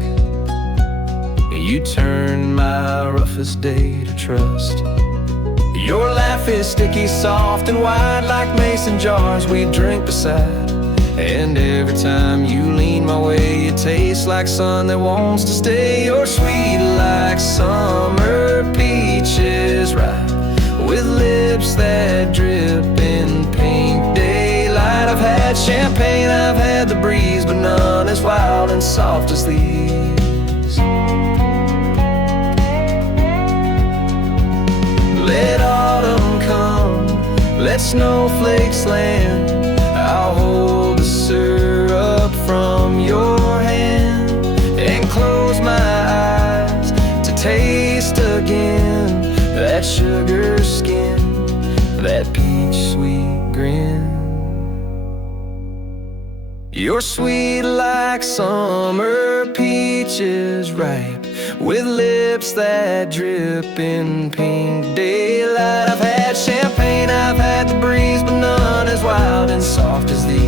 you turn my roughest day to trust. Your laugh is sticky, soft and wide, like mason jars we drink beside. And every time you lean my way, it tastes like sun that wants to stay. You're sweet like summer peaches ripe, with lips that drip in pink daylight. I've had champagne, I've had the breeze, but none as wild and soft as these. let snowflakes land. I'll hold the syrup from your hand and close my eyes to taste again that sugar skin, that peach sweet grin. You're sweet like summer peaches ripe, with lips that drip in pink daylight. I've had champagne, I've had the breeze, but none as wild and soft as these.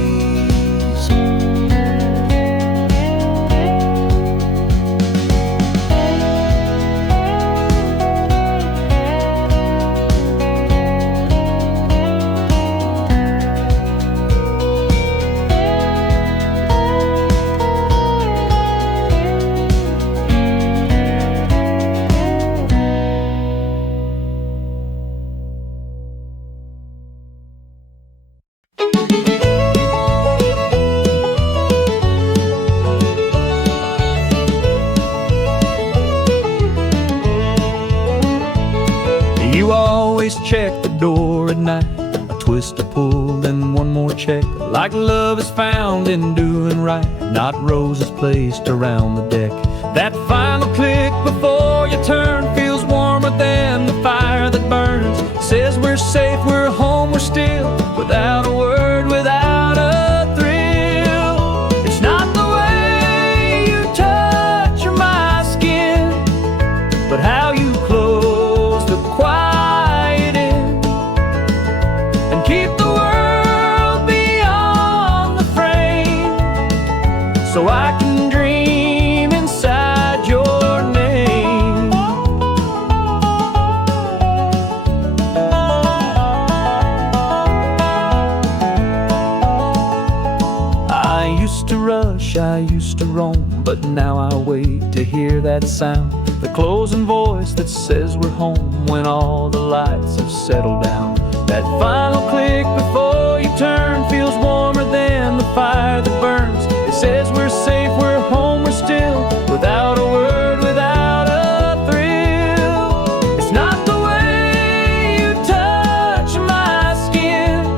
You always check the door at night, a twist, a pull, then one more check. Like love is found in doing right, not roses placed around the deck. That final click before you turn feels warmer than the fire that burns. Says we're safe, we're home, we're still, without a word, without a thrill. It's not the way you touch my skin, but how you close the quiet in and keep the world beyond the frame, so I can dream inside your name. I used to rush, I used to roam, but now I wait to hear that sound, the closing voice that says we're home when all the lights have settled down. That final click before you turn feels warmer than the fire that burns. It says we're safe, we're home, we're still, without a word, without a thrill. It's not the way you touch my skin,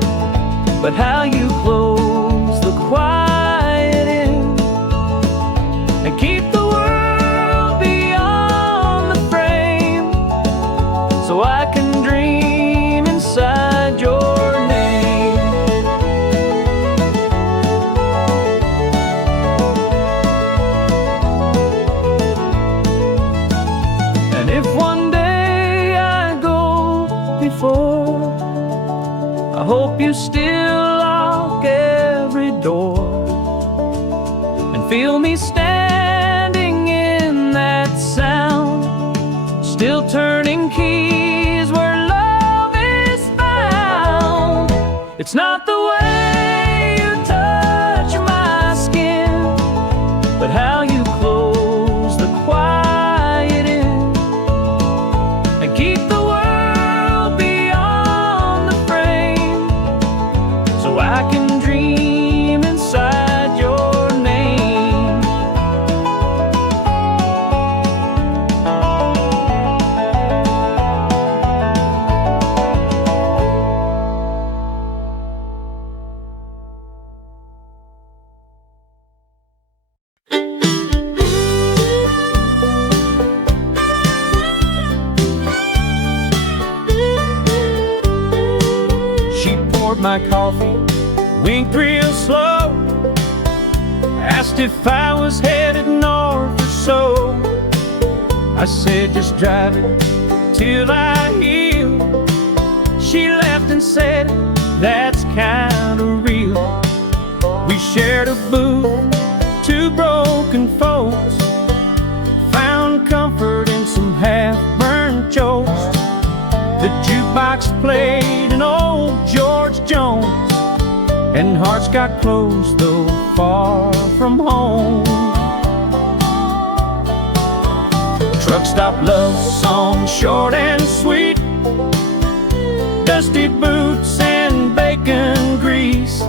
but how you close the quiet in and keep the world beyond the frame, so I can dream inside your name. And if one day I go before, I hope you still lock every door and feel me standing in that sound, still turning keys where love is found. It's not the way you touch my skin, but how you close the quiet in and keep the world beyond the frame, so I can dream inside your name. She poured my coffee, winked real slow, asked if I was headed north or so. I said just drive it till I heal. She laughed and said that's kinda real. We shared a booth, two broken folks, found comfort in some half-burned toast. The jukebox played an old George Jones, and hearts got close though far from home. Truck stop love song, short and sweet, dusty boots and bacon grease,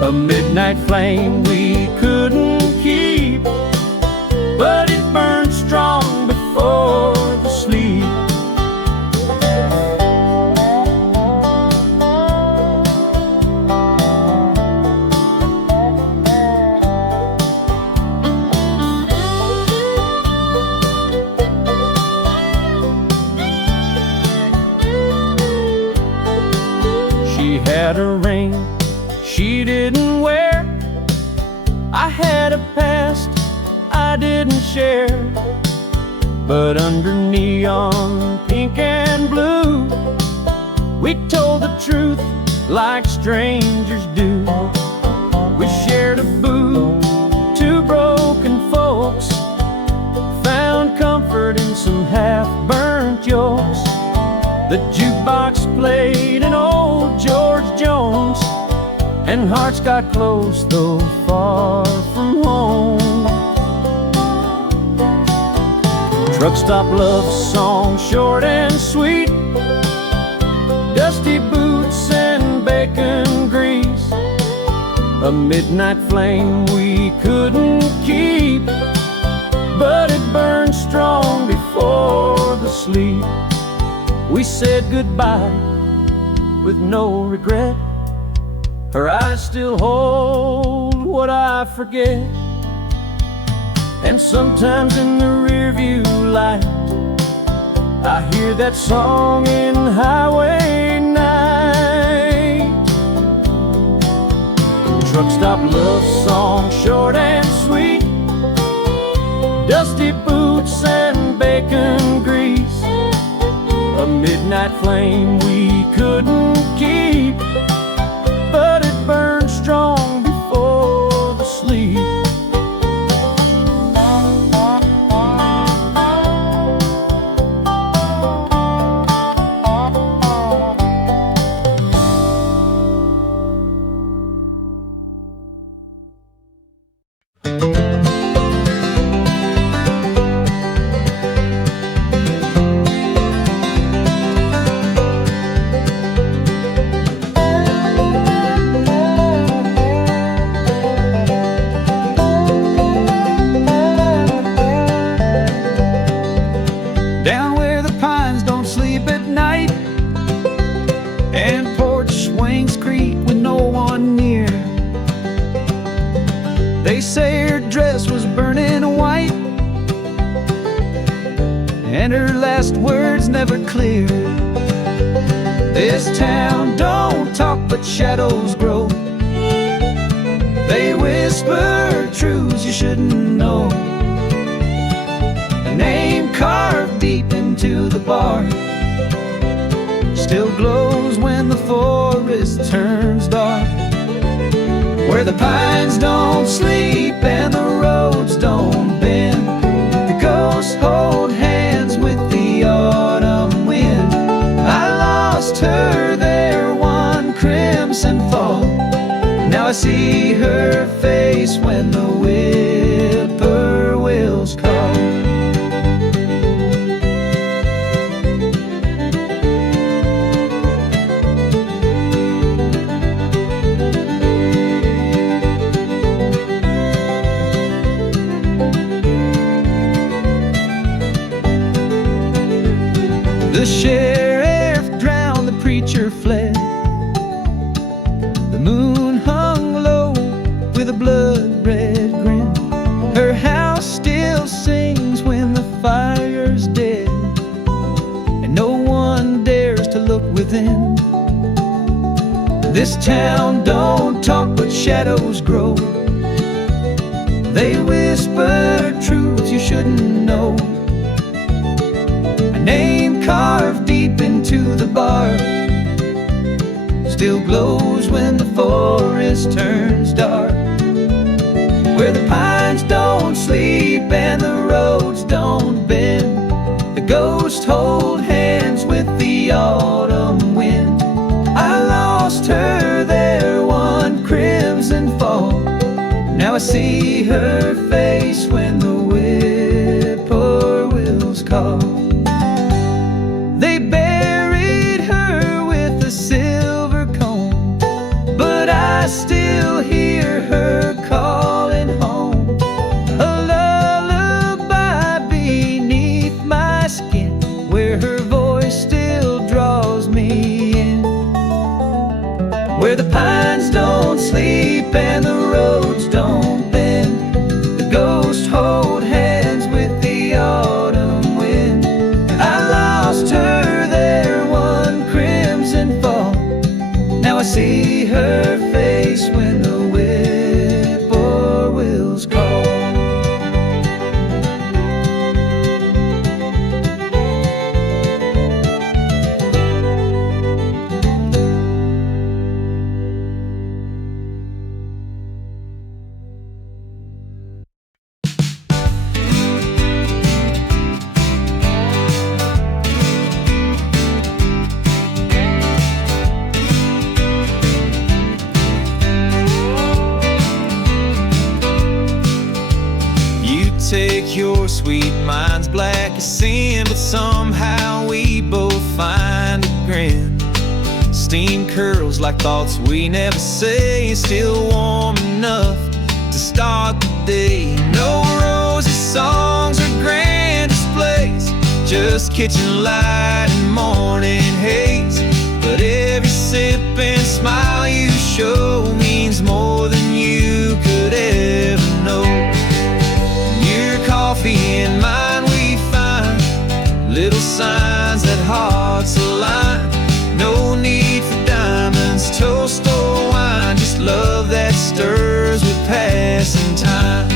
a midnight flame we couldn't keep, but it burned strong before the sleep. had a ring she didn't wear. I had a past I didn't share. But under neon pink and blue, we told the truth like strangers do. We shared a booth, two broken folks, found comfort in some half-burnt yolks. The jukebox played an old George Jones, and hearts got close though far from home. Truck stop love song, short and sweet, dusty boots and bacon grease. A midnight flame we couldn't keep, but it burned strong before the sleep. We said goodbye with no regret. Her eyes still hold what I forget. And sometimes in the rearview light, I hear that song in Highway 9. Truck stop love song, short and sweet, dusty boots and bacon grease. A midnight flame we couldn't keep, but it burned strong before the sleep. Down where the pines don't sleep at night, and porch swings creak with no one near. They say her dress was burning white, and her last words never clear. This town don't talk but shadows grow. They whisper truths you shouldn't know. A name carved deep into the bark still glows when the forest turns dark. Where the pines don't sleep and the roads don't bend, the ghosts hold hands with the autumn wind. I lost her there one crimson fall. Now I see her face when the whippoorwills call. The sheriff drowned, the preacher fled. The moon hung low with a blood-red grin. Her house still sings when the fire's dead, and no one dares to look within. This town don't talk but shadows grow. They whisper truths you shouldn't know. A name carved deep into the bark still glows when the forest turns dark. Where the pines don't sleep and the roads don't bend, the ghosts hold hands with the autumn wind. I lost her there one crimson fall. Now I see her face when the whippoorwills call. They buried her with a silver comb, but I still hear her calling home. A lullaby beneath my skin, where her voice still draws me in. Where the pines don't sleep and the roads don't bend, the ghosts hold hands with the autumn wind. I lost her there one crimson fall. Now I see sweet, mine's black as sin, but somehow we both find a grin. Steam curls like thoughts we never say, still warm enough to start the day. No rosy songs or grand displays, just kitchen light and morning haze. But every sip and smile you show means more than you could ever know. Your coffee and mine we find little signs that hearts align. No need for diamonds, toast or wine, just love that stirs with passing time.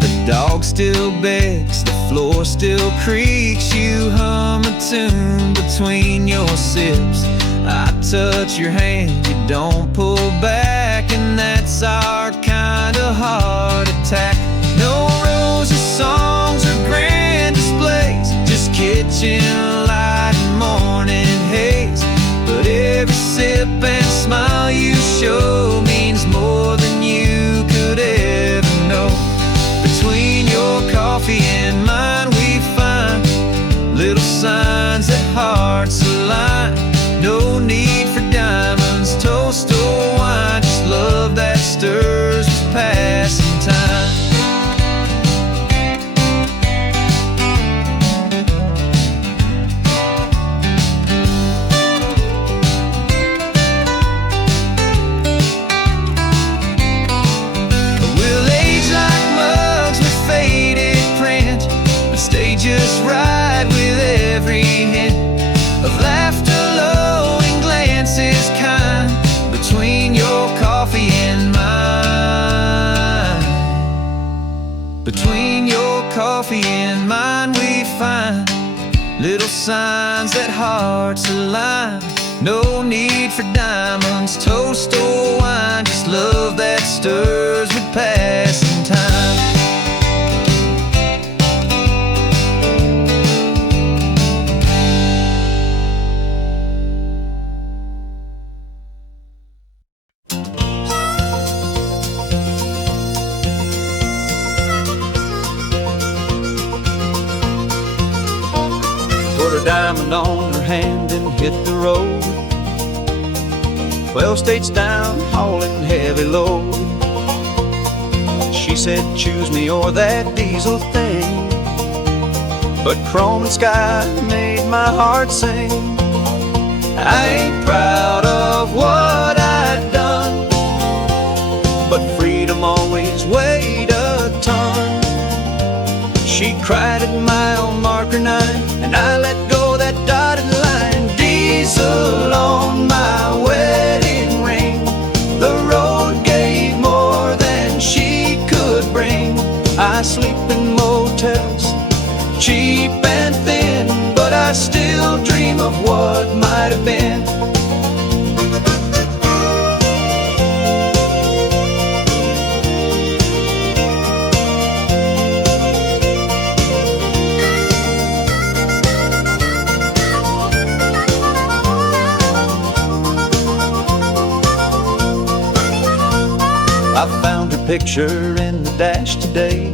The dog still begs, the floor still creaks. You hum a tune between your sips. I touch your hand, you don't pull back, and that's our kind of heart attack. No rosy songs or grand displays, just kitchen light and morning haze. But every sip and smile you show means more than you could ever know. Between your coffee and mine we find little signs that hearts align. No need for diamonds, toast or wine, just love that stirs with passing time. We'll age like mugs with faded print, but stay just right with every hint of laughter, is kind. Between your coffee and mine, between your coffee and mine we find little signs that hearts align. No need for diamonds, toast or wine, just love that stirs with passing time. Put a diamond on her hand and hit the road. 12 states down, hauling heavy load. She said, choose me or that diesel thing. But chrome and sky made my heart sing. I ain't proud of what I'd done, but freedom always weighed a ton. She cried at mile marker 9, and I let go that dotted line. Diesel on my wedding ring, the road gave more than she could bring. I sleep in motels, cheap and thin, but I still dream of what might have been. I found her picture in the dash today,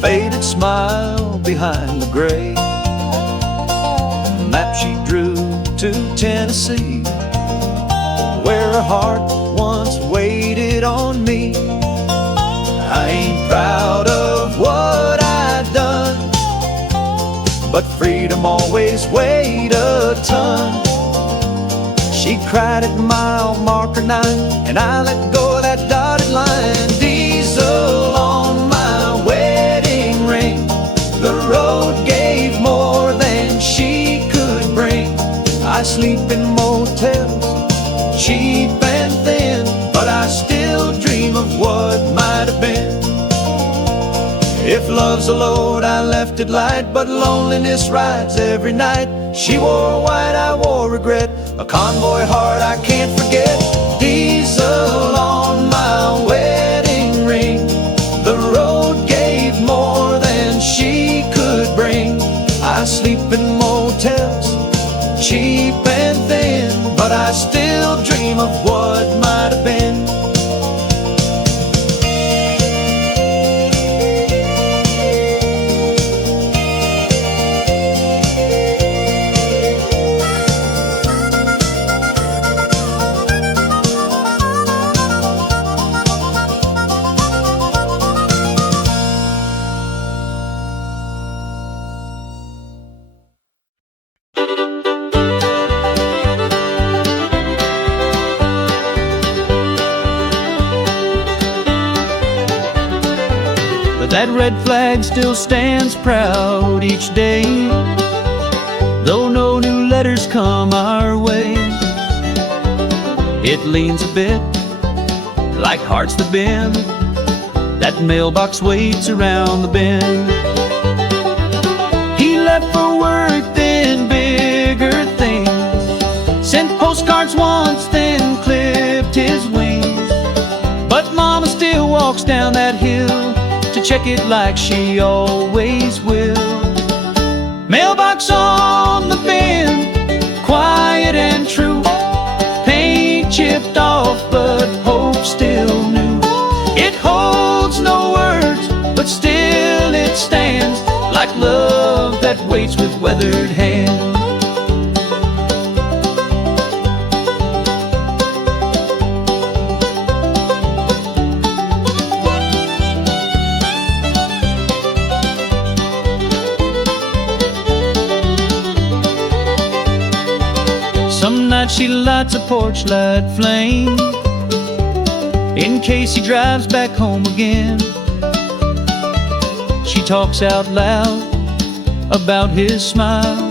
faded smile behind the gray. The map she drew to Tennessee, where her heart once waited on me. I ain't proud of what I've done, but freedom always weighed a ton. She cried at mile marker 9, and I let go of that dotted line. Diesel on my wedding ring, the road gave more than she could bring. I sleep in motels, cheap and thin, but I still dream of what might have been. If love's a load, I left it light, but loneliness rides every night. She wore white, I wore regret, a convoy heart I can't forget. Diesel on my wedding ring, the road gave more than she could bring. I sleep in motels, cheap and thin, but I still dream of what but that red flag still stands proud each day. Though no new letters come our way, it leans a bit like hearts that bend. That mailbox waits around the bend. He left for work, then bigger things. Sent postcards once, then clipped his wings. But Mama still walks down that hill to check it like she always will. Mailbox on the bend, quiet and true. Paint chipped off, but hope still new. It holds no words, but still it stands like love that waits with weathered hands. Some nights she lights a porch light flame in case he drives back home again. She talks out loud about his smile,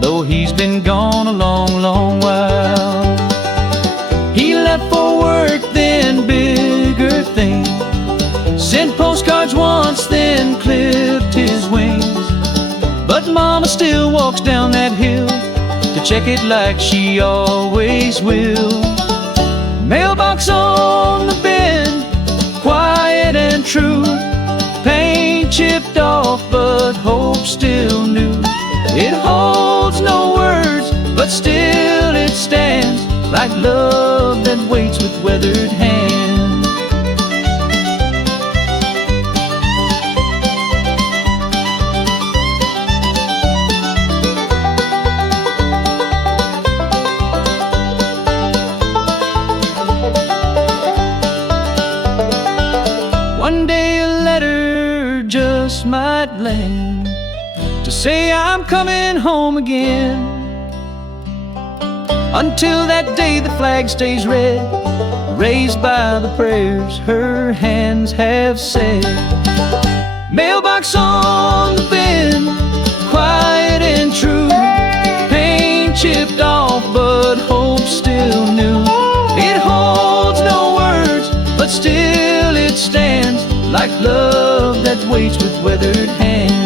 though he's been gone a long, long while. He left for work, then bigger things. Sent postcards once, then clipped his wings. But Mama still walks down that hill to check it like she always will. Mailbox on the bend, quiet and true. Paint chipped off, but hope still new. It holds no words, but still it stands like love that waits with weathered hands. One day a letter just might land to say I'm coming home again. Until that day the flag stays red, raised by the prayers her hands have said. Mailbox on the bend, quiet and true. Paint chipped off, but hope still new. It holds no words, but still it stands like love that waits with weathered hands.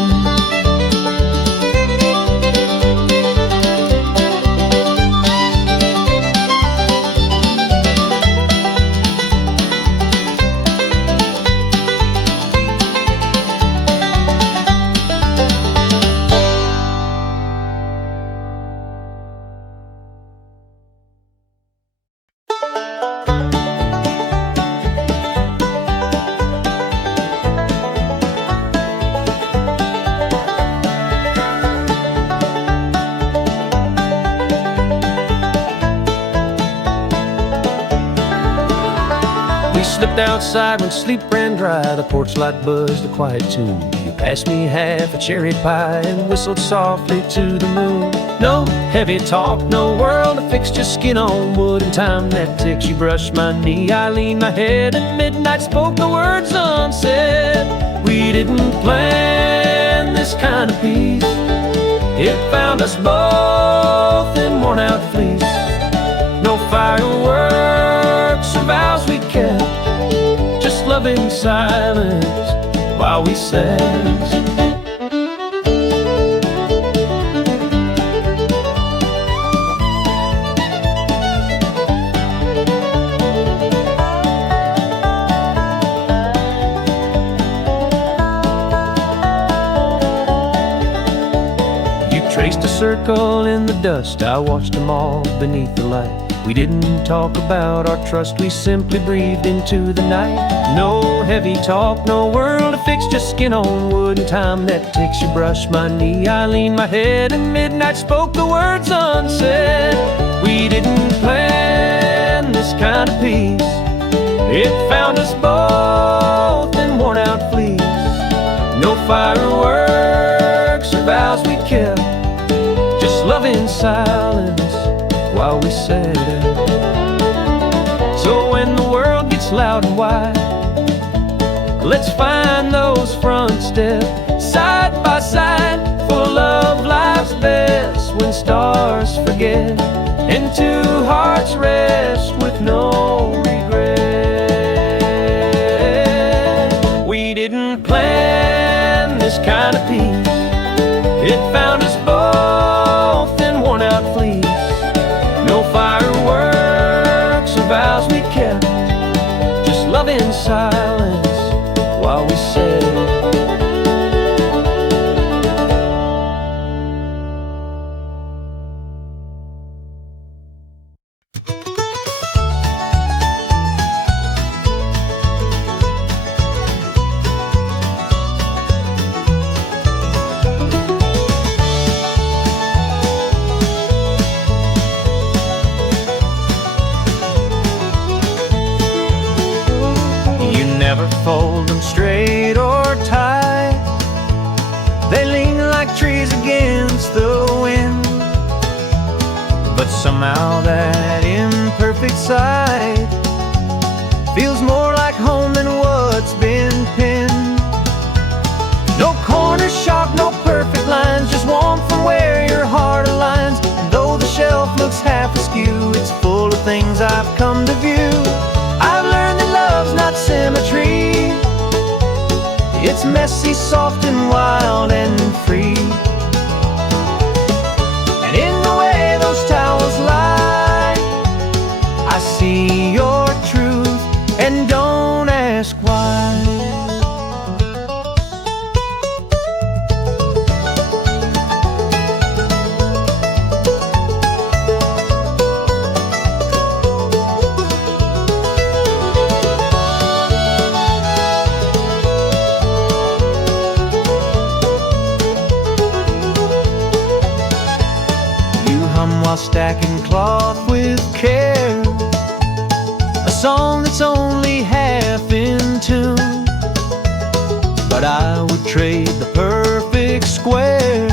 Slipped outside when sleep ran dry. The porch light buzzed a quiet tune. You passed me half a cherry pie and whistled softly to the moon. No heavy talk, no world to fix, just skin on wood and time that ticks. You brushed my knee, I leaned my head, and midnight spoke the words unsaid. We didn't plan this kind of peace. It found us both in worn out fleece. No fireworks or vows we kept, just loving silence while we sat. You traced a circle in the dust, I watched them all beneath the light. We didn't talk about our trust, we simply breathed into the night. No heavy talk, no world to fix, just skin on wood and time that ticks. You brushed my knee, I leaned my head, and midnight spoke the words unsaid. We didn't plan this kind of peace. It found us both in worn out fleece. No fireworks or vows we kept, just love in silence while we said it. So when the world gets loud and wide, let's find those forget, and two hearts rest with no regret. We didn't plan this kind of peace, it found us both in worn-out fleece. No fireworks or vows we kept, just love in silence while we said it. Never fold them straight or tight, they lean like trees against the wind. But somehow that imperfect sight feels more like home than what's been pinned. No corner shop, no perfect lines, just warmth from where your heart aligns. And though the shelf looks half askew, it's full of things I've come to view. I've learned that love's not symmetry, it's messy, soft, and wild and free. And in the way those towels lie, I see your truth, and don't ask why. While stacking cloth with care, a song that's only half in tune. But I would trade the perfect square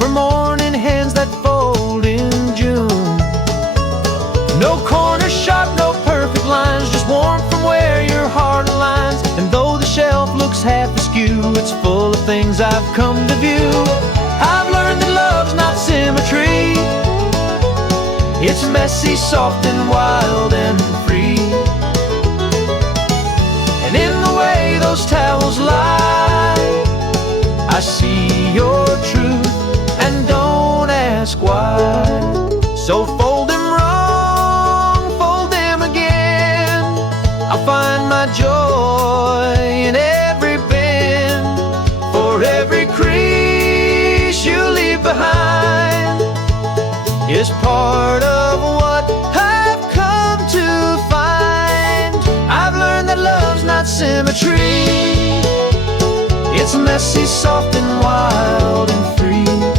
for morning hands that fold in June. No corner shop, no perfect lines, just warmth from where your heart aligns. And though the shelf looks half askew, it's full of things I've come to view. I've learned that love's not symmetry, it's messy, soft, and wild and free. And in the way those towels lie, I see your truth, and don't ask why. So fold them wrong, fold them again, I'll find my joy in every bend. For every crease you leave behind is part of what I've come to find. I've learned that love's not symmetry, it's messy, soft, and wild and free.